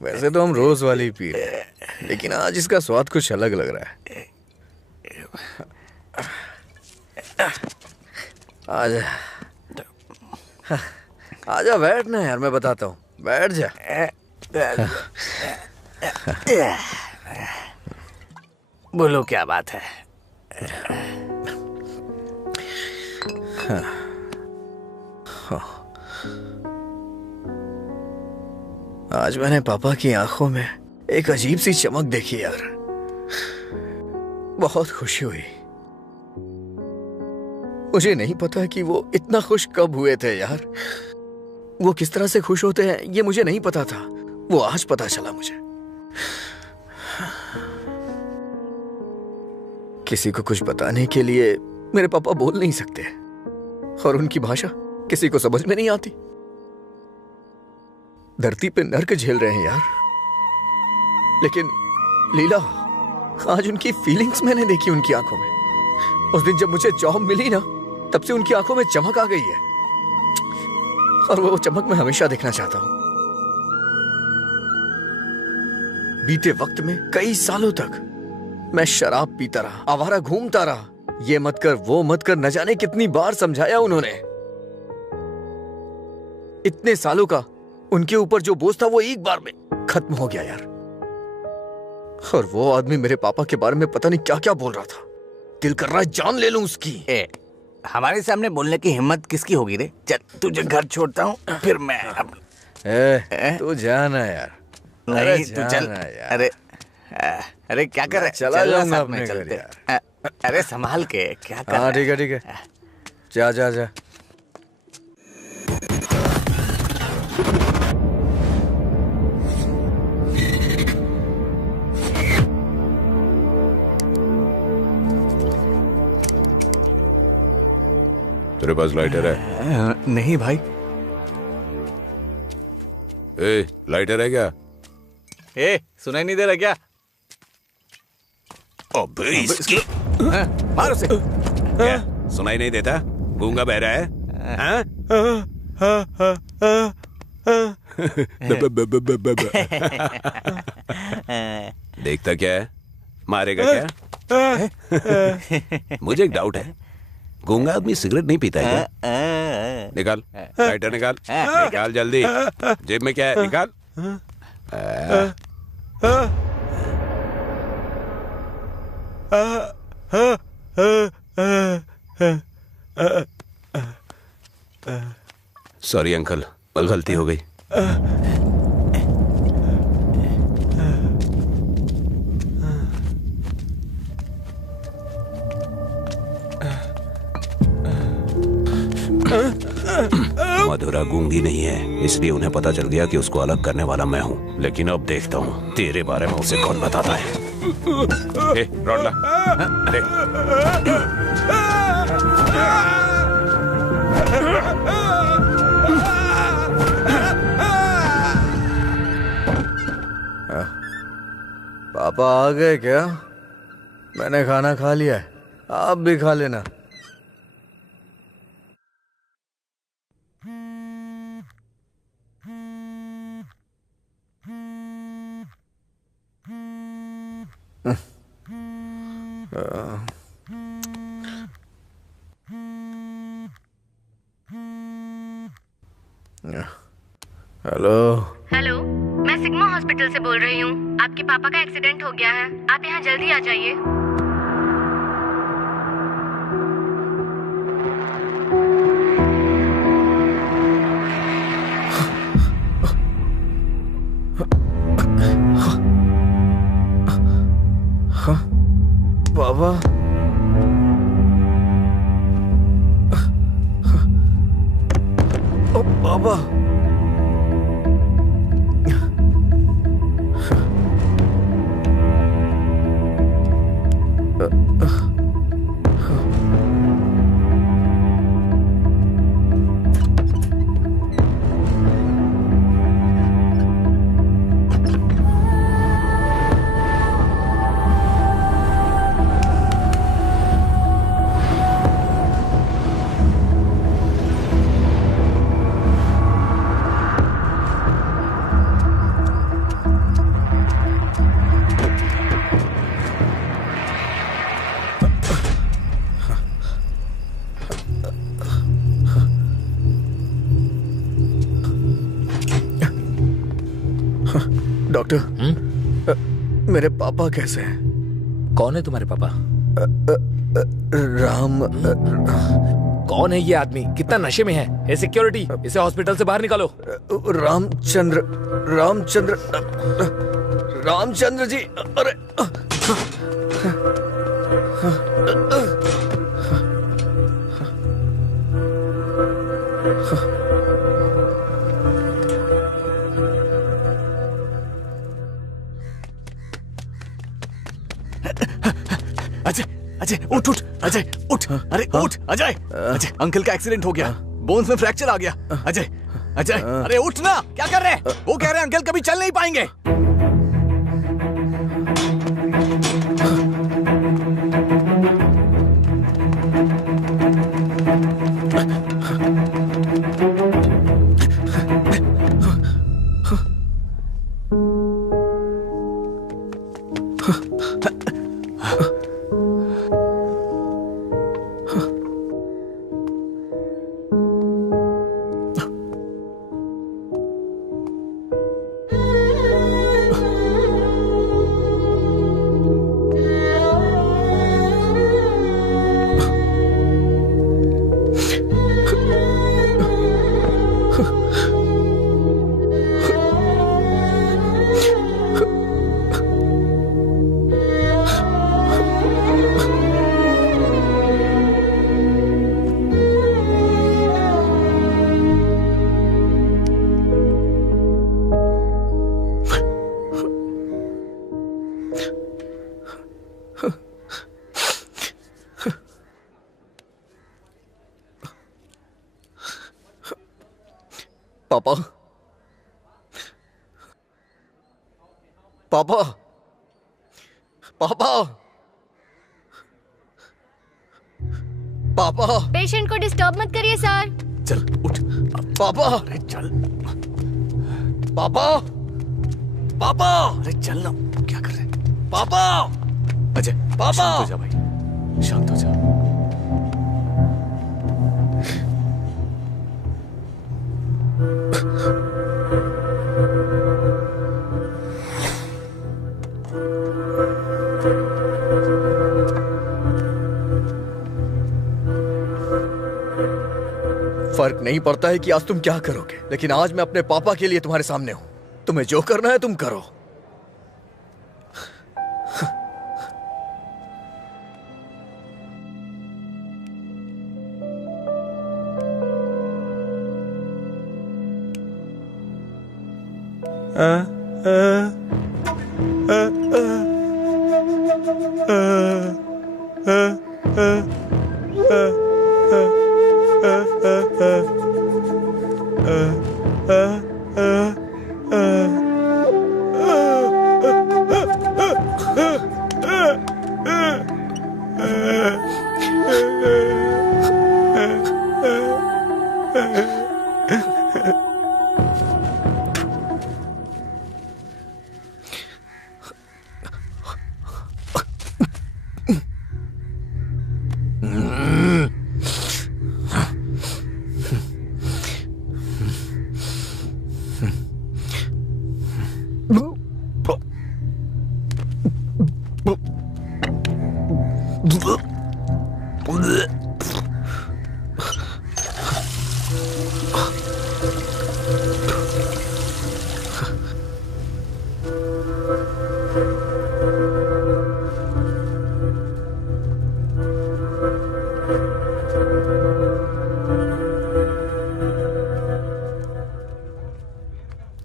वैसे तो हम रोज वाली पी रहे हैं, लेकिन आज इसका स्वाद कुछ अलग लग रहा है। आजा आजा, बैठ ना यार, मैं बताता हूँ, बैठ जा। बोलो क्या बात है? आज मैंने पापा की आंखों में एक अजीब सी चमक देखी यार, बहुत खुशी हुई। मुझे नहीं पता कि वो इतना खुश कब हुए थे यार। वो किस तरह से खुश होते हैं ये मुझे नहीं पता था, वो आज पता चला मुझे। किसी को कुछ बताने के लिए मेरे पापा बोल नहीं सकते, और उनकी भाषा किसी को समझ में नहीं आती। धरती पे नर्क झेल रहे हैं यार, लेकिन लीला, आज उनकी फीलिंग्स मैंने देखी उनकी आंखों में। उस दिन जब मुझे जॉब मिली ना, तब से उनकी आंखों में चमक आ गई है, और वो चमक मैं हमेशा देखना चाहता हूं। बीते वक्त में कई सालों तक मैं शराब पीता रहा, आवारा घूमता रहा, ये मत कर वो मत कर, न जाने कितनी बार समझाया उन्होंने। इतने सालों का उनके ऊपर जो बोझ था वो एक बार में खत्म हो गया यार। और वो आदमी मेरे पापा के बारे में पता नहीं क्या क्या बोल रहा था। दिल कर रहा है जान ले लूं उसकी। हमारे सामने बोलने की हिम्मत किसकी होगी रे? चल तुझे घर छोड़ता हूँ, फिर मैं तू जाना यार। नहीं तू चल। अरे अरे क्या कर रहा है? चला जाऊंगा अपने घर यार। अरे संभाल के क्या कर? हाँ ठीक है ठीक है, जा जा जा। तेरे पास लाइटर है? नहीं भाई। ए, लाइटर है क्या? ए, सुनाई नहीं दे रहा क्या? अबे इसकी मार उसे। क्या सुनाई नहीं देता? गूंगा बहरा है? हाँ? देखता क्या है? मारेगा क्या? मुझे एक डाउट है, गूंगा आदमी सिगरेट नहीं पीता है क्या? निकाल लाइटर, निकाल निकाल जल्दी। जेब में क्या है? निकाल। सॉरी अंकल, गलती हो गई। मधुरा गूंगी नहीं है, इसलिए उन्हें पता चल गया कि उसको अलग करने वाला मैं हूँ। लेकिन अब देखता हूँ तेरे बारे में उसे कौन बताता है। रॉडला, अरे पापा आ गए क्या? मैंने खाना खा लिया है। आप भी खा लेना। हेलो। हेलो, मैं सिग्मा हॉस्पिटल से बोल रही हूँ। आपके पापा का एक्सीडेंट हो गया है, आप यहाँ जल्दी आ जाइए। बाबा, ओ बाबा, डॉक्टर, मेरे पापा कैसे हैं? कौन है तुम्हारे पापा? राम। कौन है ये आदमी? कितना नशे में है? ए सिक्योरिटी, इसे हॉस्पिटल से बाहर निकालो। रामचंद्र, रामचंद्र, रामचंद्र जी। अरे अजय, अजय उठ उठ, अजय उठ, अरे उठ अजय। अजय, अंकल का एक्सीडेंट हो गया, बोन्स में फ्रैक्चर आ गया। अजय, अजय, अरे उठ ना, क्या कर रहे हैं? वो कह रहे हैं अंकल कभी चल नहीं पाएंगे। पापा, पापा, पापा, पापा। पेशेंट को डिस्टर्ब मत करिए सर। चल उठ। पापा, अरे चल। पापा, पापा, अरे चल ना, क्या कर रहे हैं? पापा। अजय, पापा। शांत हो जा भाई, शांत हो जा। फर्क नहीं पड़ता है कि आज तुम क्या करोगे, लेकिन आज मैं अपने पापा के लिए तुम्हारे सामने हूं। तुम्हें जो करना है तुम करो।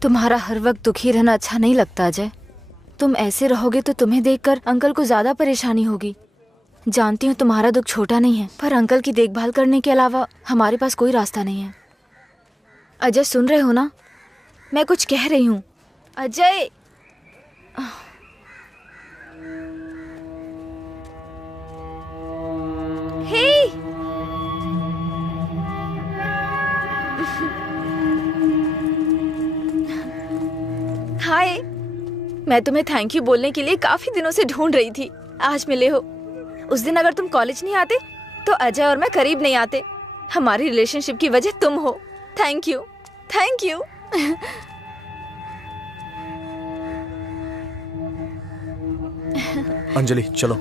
तुम्हारा हर वक्त दुखी रहना अच्छा नहीं लगता अजय। तुम ऐसे रहोगे तो तुम्हें देखकर अंकल को ज्यादा परेशानी होगी। जानती हूँ तुम्हारा दुख छोटा नहीं है, पर अंकल की देखभाल करने के अलावा हमारे पास कोई रास्ता नहीं है। अजय सुन रहे हो ना, मैं कुछ कह रही हूँ। अजय हे हाय, मैं तुम्हें थैंक यू बोलने के लिए काफी दिनों से ढूंढ रही थी। आज मिले हो। उस दिन अगर तुम कॉलेज नहीं आते तो अजय और मैं करीब नहीं आते। हमारी रिलेशनशिप की वजह तुम हो। Thank you, thank you. Anjali चलो।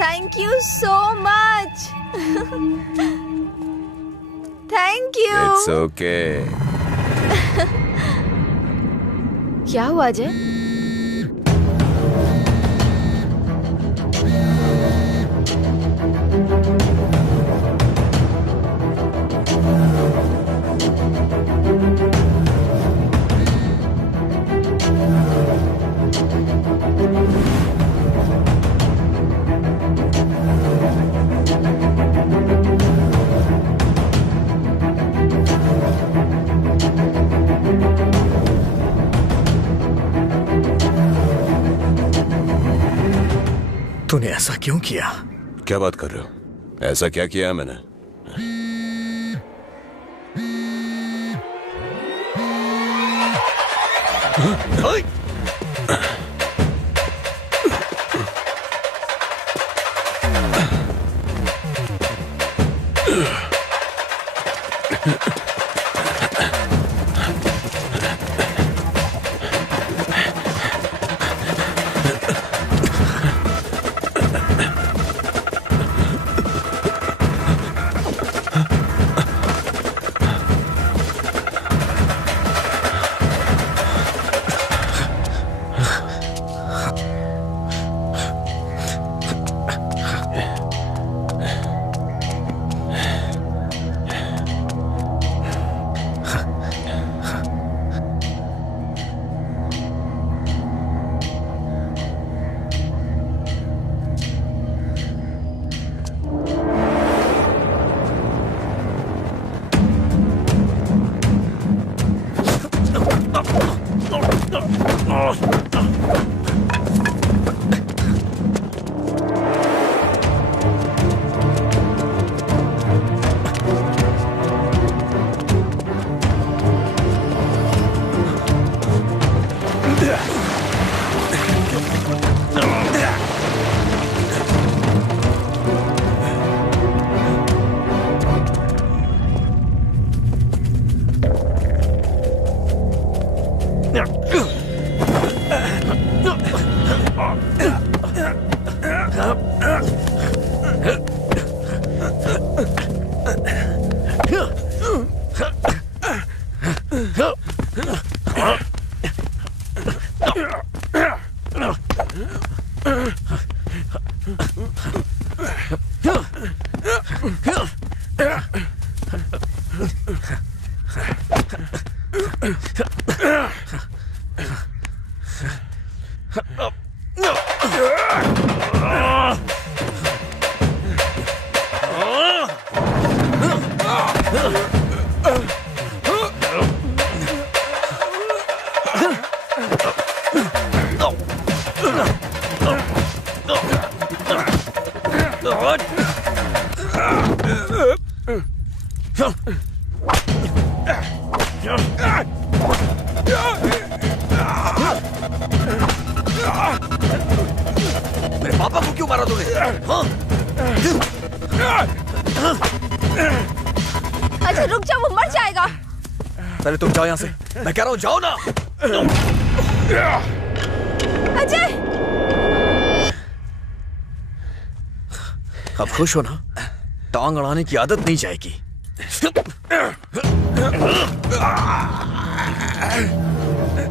Thank you so much. Thank you. It's okay. क्या हुआ अजय? तूने ऐसा क्यों किया? क्या बात कर रहे हो? ऐसा क्या किया है मैंने? मेरे पापा को क्यों मारा तूने? हाँ? अजय रुक जा, वो मर जाएगा। पहले तुम जाओ यहाँ से, मैं कह रहा हूँ जाओ ना। अजय, अब खुश हो ना? टांग अड़ाने की आदत नहीं जाएगी।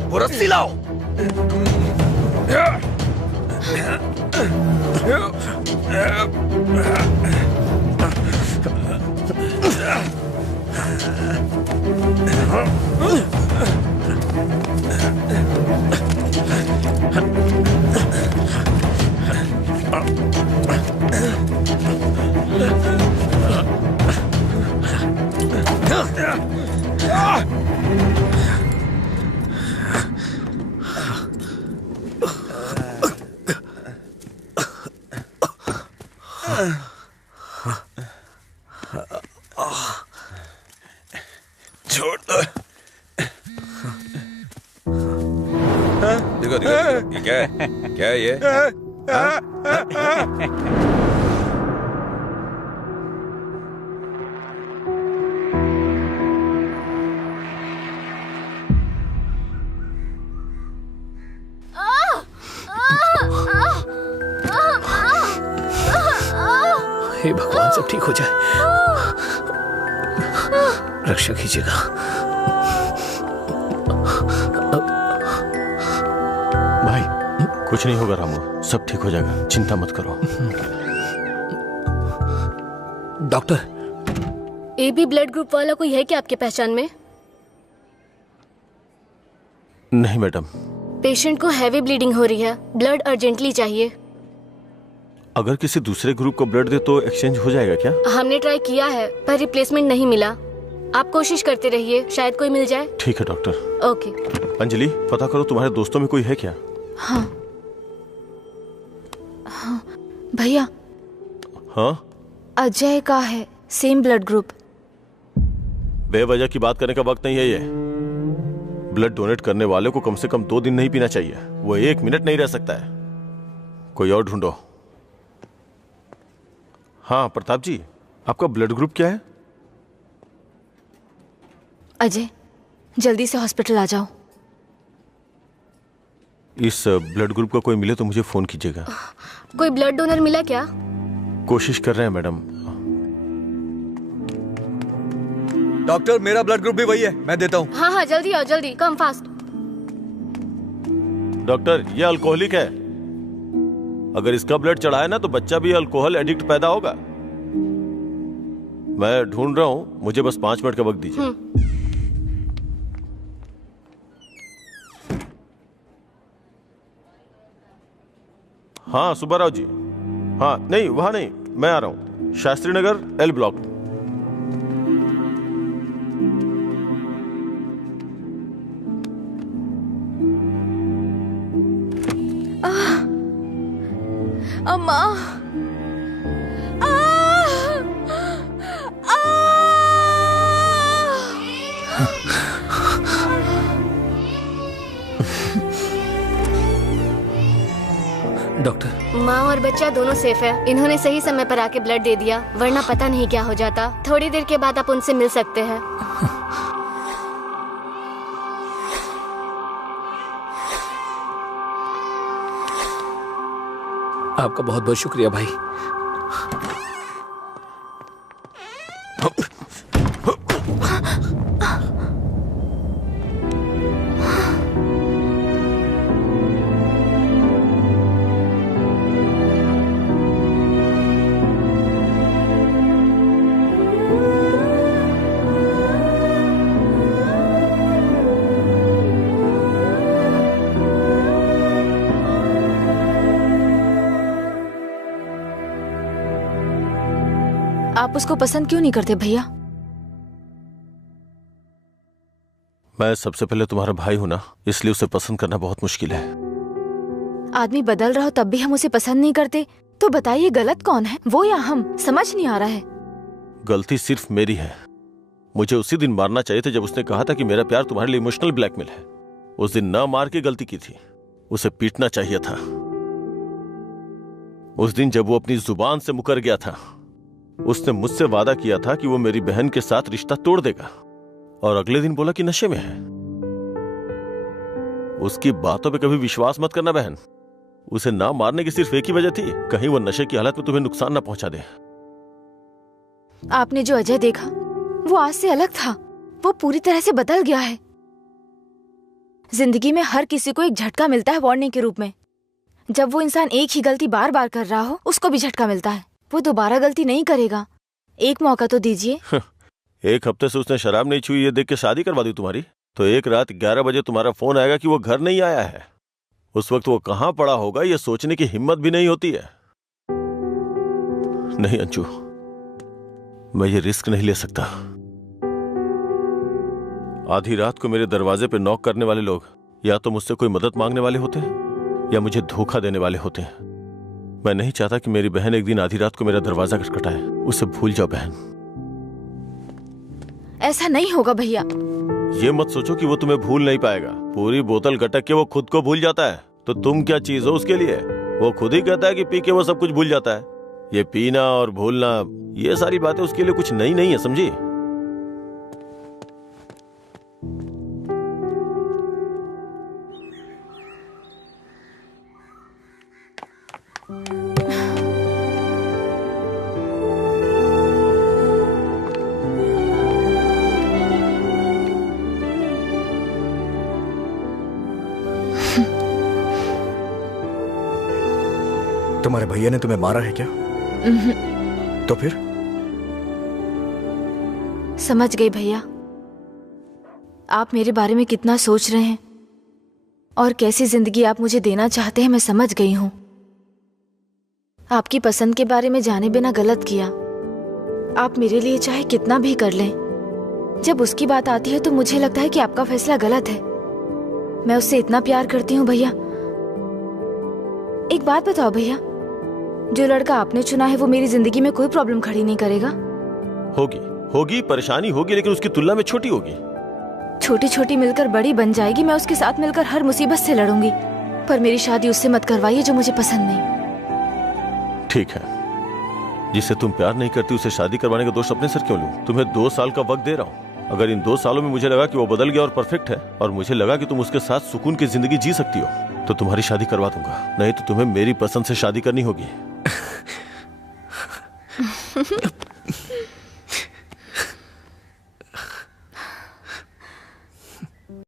वो रस्सी लाओ। छोड़ दो। देखो देखो, ये क्या है? क्या है ये? हे भगवान, सब ठीक हो जाए। रक्षा कीजिएगा। भाई कुछ नहीं होगा रामू, सब ठीक हो जाएगा, चिंता मत करो। डॉक्टर, एबी ब्लड ग्रुप वाला कोई है क्या आपके पहचान में? नहीं मैडम। पेशेंट को हैवी ब्लीडिंग हो रही है, ब्लड अर्जेंटली चाहिए। अगर किसी दूसरे ग्रुप को ब्लड दे तो एक्सचेंज हो जाएगा क्या? हमने ट्राई किया है पर रिप्लेसमेंट नहीं मिला। आप कोशिश करते रहिए, शायद कोई मिल जाए। ठीक है डॉक्टर। ओके। अंजलि, पता करो तुम्हारे दोस्तों में कोई है क्या? हाँ हाँ भैया। हाँ? अजय का है सेम ब्लड ग्रुप। बेवजह की बात करने का वक्त नहीं है ये। ब्लड डोनेट करने वाले को कम से कम 2 दिन नहीं पीना चाहिए, वो 1 मिनट नहीं रह सकता है। कोई और ढूंढो। हाँ प्रताप जी, आपका ब्लड ग्रुप क्या है? अजय, जल्दी से हॉस्पिटल आ जाओ। इस ब्लड ग्रुप का कोई मिले तो मुझे फोन कीजिएगा। कोई ब्लड डोनर मिला क्या? कोशिश कर रहे हैं मैडम। डॉक्टर, मेरा ब्लड ग्रुप भी वही है, मैं देता हूँ। हाँ हाँ जल्दी आओ, जल्दी, कम फास्ट। डॉक्टर, ये अल्कोहलिक है, अगर इसका ब्लड चढ़ा है ना तो बच्चा भी अल्कोहल एडिक्ट पैदा होगा। मैं ढूंढ रहा हूँ, मुझे बस 5 मिनट का वक्त दीजिए। हाँ सुब्बाराव जी। हाँ नहीं, वहां नहीं, मैं आ रहा हूँ, शास्त्री नगर L ब्लॉक। अम्मा। डॉक्टर, माँ और बच्चा दोनों सेफ है। इन्होंने सही समय पर आके ब्लड दे दिया, वरना पता नहीं क्या हो जाता। थोड़ी देर के बाद आप उनसे मिल सकते हैं। आपका बहुत बहुत शुक्रिया भाई। आप उसको पसंद क्यों नहीं करते भैया? मैं सबसे पहले तुम्हारा भाई हूं ना, इसलिए उसे पसंद करना बहुत मुश्किल है। आदमी बदल रहा हो तब भी हम उसे पसंद नहीं करते, तो बताइए गलत कौन है, वो या हम? समझ नहीं आ रहा है। गलती सिर्फ मेरी है, मुझे उसी दिन मारना चाहिए था जब उसने कहा था कि मेरा प्यार तुम्हारे लिए इमोशनल ब्लैकमेल है। उस दिन ना मार के गलती की थी, उसे पीटना चाहिए था। उस दिन जब वो अपनी जुबान से मुकर गया था, उसने मुझसे वादा किया था कि वो मेरी बहन के साथ रिश्ता तोड़ देगा, और अगले दिन बोला कि नशे में है। उसकी बातों पे कभी विश्वास मत करना बहन। उसे ना मारने की सिर्फ एक ही वजह थी, कहीं वो नशे की हालत में तुम्हें नुकसान ना पहुंचा दे। आपने जो अजय देखा वो आज से अलग था। वो पूरी तरह से बदल गया है। जिंदगी में हर किसी को एक झटका मिलता है वार्निंग के रूप में। जब वो इंसान एक ही गलती बार बार कर रहा हो, उसको भी झटका मिलता है। वो दोबारा गलती नहीं करेगा। एक मौका तो दीजिए। एक हफ्ते से उसने शराब नहीं छुई ये देख के शादी करवा दी तुम्हारी, तो एक रात 11 बजे तुम्हारा फोन आएगा कि वो घर नहीं आया है। उस वक्त वो कहां पड़ा होगा ये सोचने की हिम्मत भी नहीं होती है। नहीं अंशु, मैं ये रिस्क नहीं ले सकता। आधी रात को मेरे दरवाजे पे नॉक करने वाले लोग या तो मुझसे कोई मदद मांगने वाले होते हैं या मुझे धोखा देने वाले होते हैं। मैं नहीं चाहता कि मेरी बहन एक दिन आधी रात को मेरा दरवाजा खटखटाए। उसे भूल जाओ बहन। ऐसा नहीं होगा भैया। ये मत सोचो कि वो तुम्हें भूल नहीं पाएगा। पूरी बोतल गटक के वो खुद को भूल जाता है, तो तुम क्या चीज हो उसके लिए? वो खुद ही कहता है कि पी के वो सब कुछ भूल जाता है। ये पीना और भूलना, ये सारी बातें उसके लिए कुछ नई नहीं है, समझी? तुम्हारे भैया ने तुम्हें मारा है क्या? तो फिर? समझ गई भैया, आप मेरे बारे में कितना सोच रहे हैं और कैसी जिंदगी आप मुझे देना चाहते हैं। मैं समझ गई हूं। आपकी पसंद के बारे में जाने बिना गलत किया। आप मेरे लिए चाहे कितना भी कर लें, जब उसकी बात आती है तो मुझे लगता है कि आपका फैसला गलत है। मैं उससे इतना प्यार करती हूँ भैया। एक बात बताओ भैया, जो लड़का आपने चुना है वो मेरी जिंदगी में कोई प्रॉब्लम खड़ी नहीं करेगा? होगी परेशानी होगी, लेकिन उसकी तुलना में छोटी होगी। छोटी छोटी मिलकर बड़ी बन जाएगी। मैं उसके साथ मिलकर हर मुसीबत से लड़ूंगी, पर मेरी शादी उससे मत करवाइए जो मुझे पसंद नहीं। ठीक है, जिससे तुम प्यार नहीं करती उसे शादी करवाने का दोष अपने सर क्यों लूं? तुम्हें 2 साल का वक्त दे रहा हूं। अगर इन 2 सालों में मुझे लगा कि वो बदल गया और परफेक्ट है, और मुझे लगा कि तुम उसके साथ सुकून की जिंदगी जी सकती हो, तो तुम्हारी शादी करवा दूंगा। नहीं तो तुम्हें मेरी पसंद से शादी करनी होगी।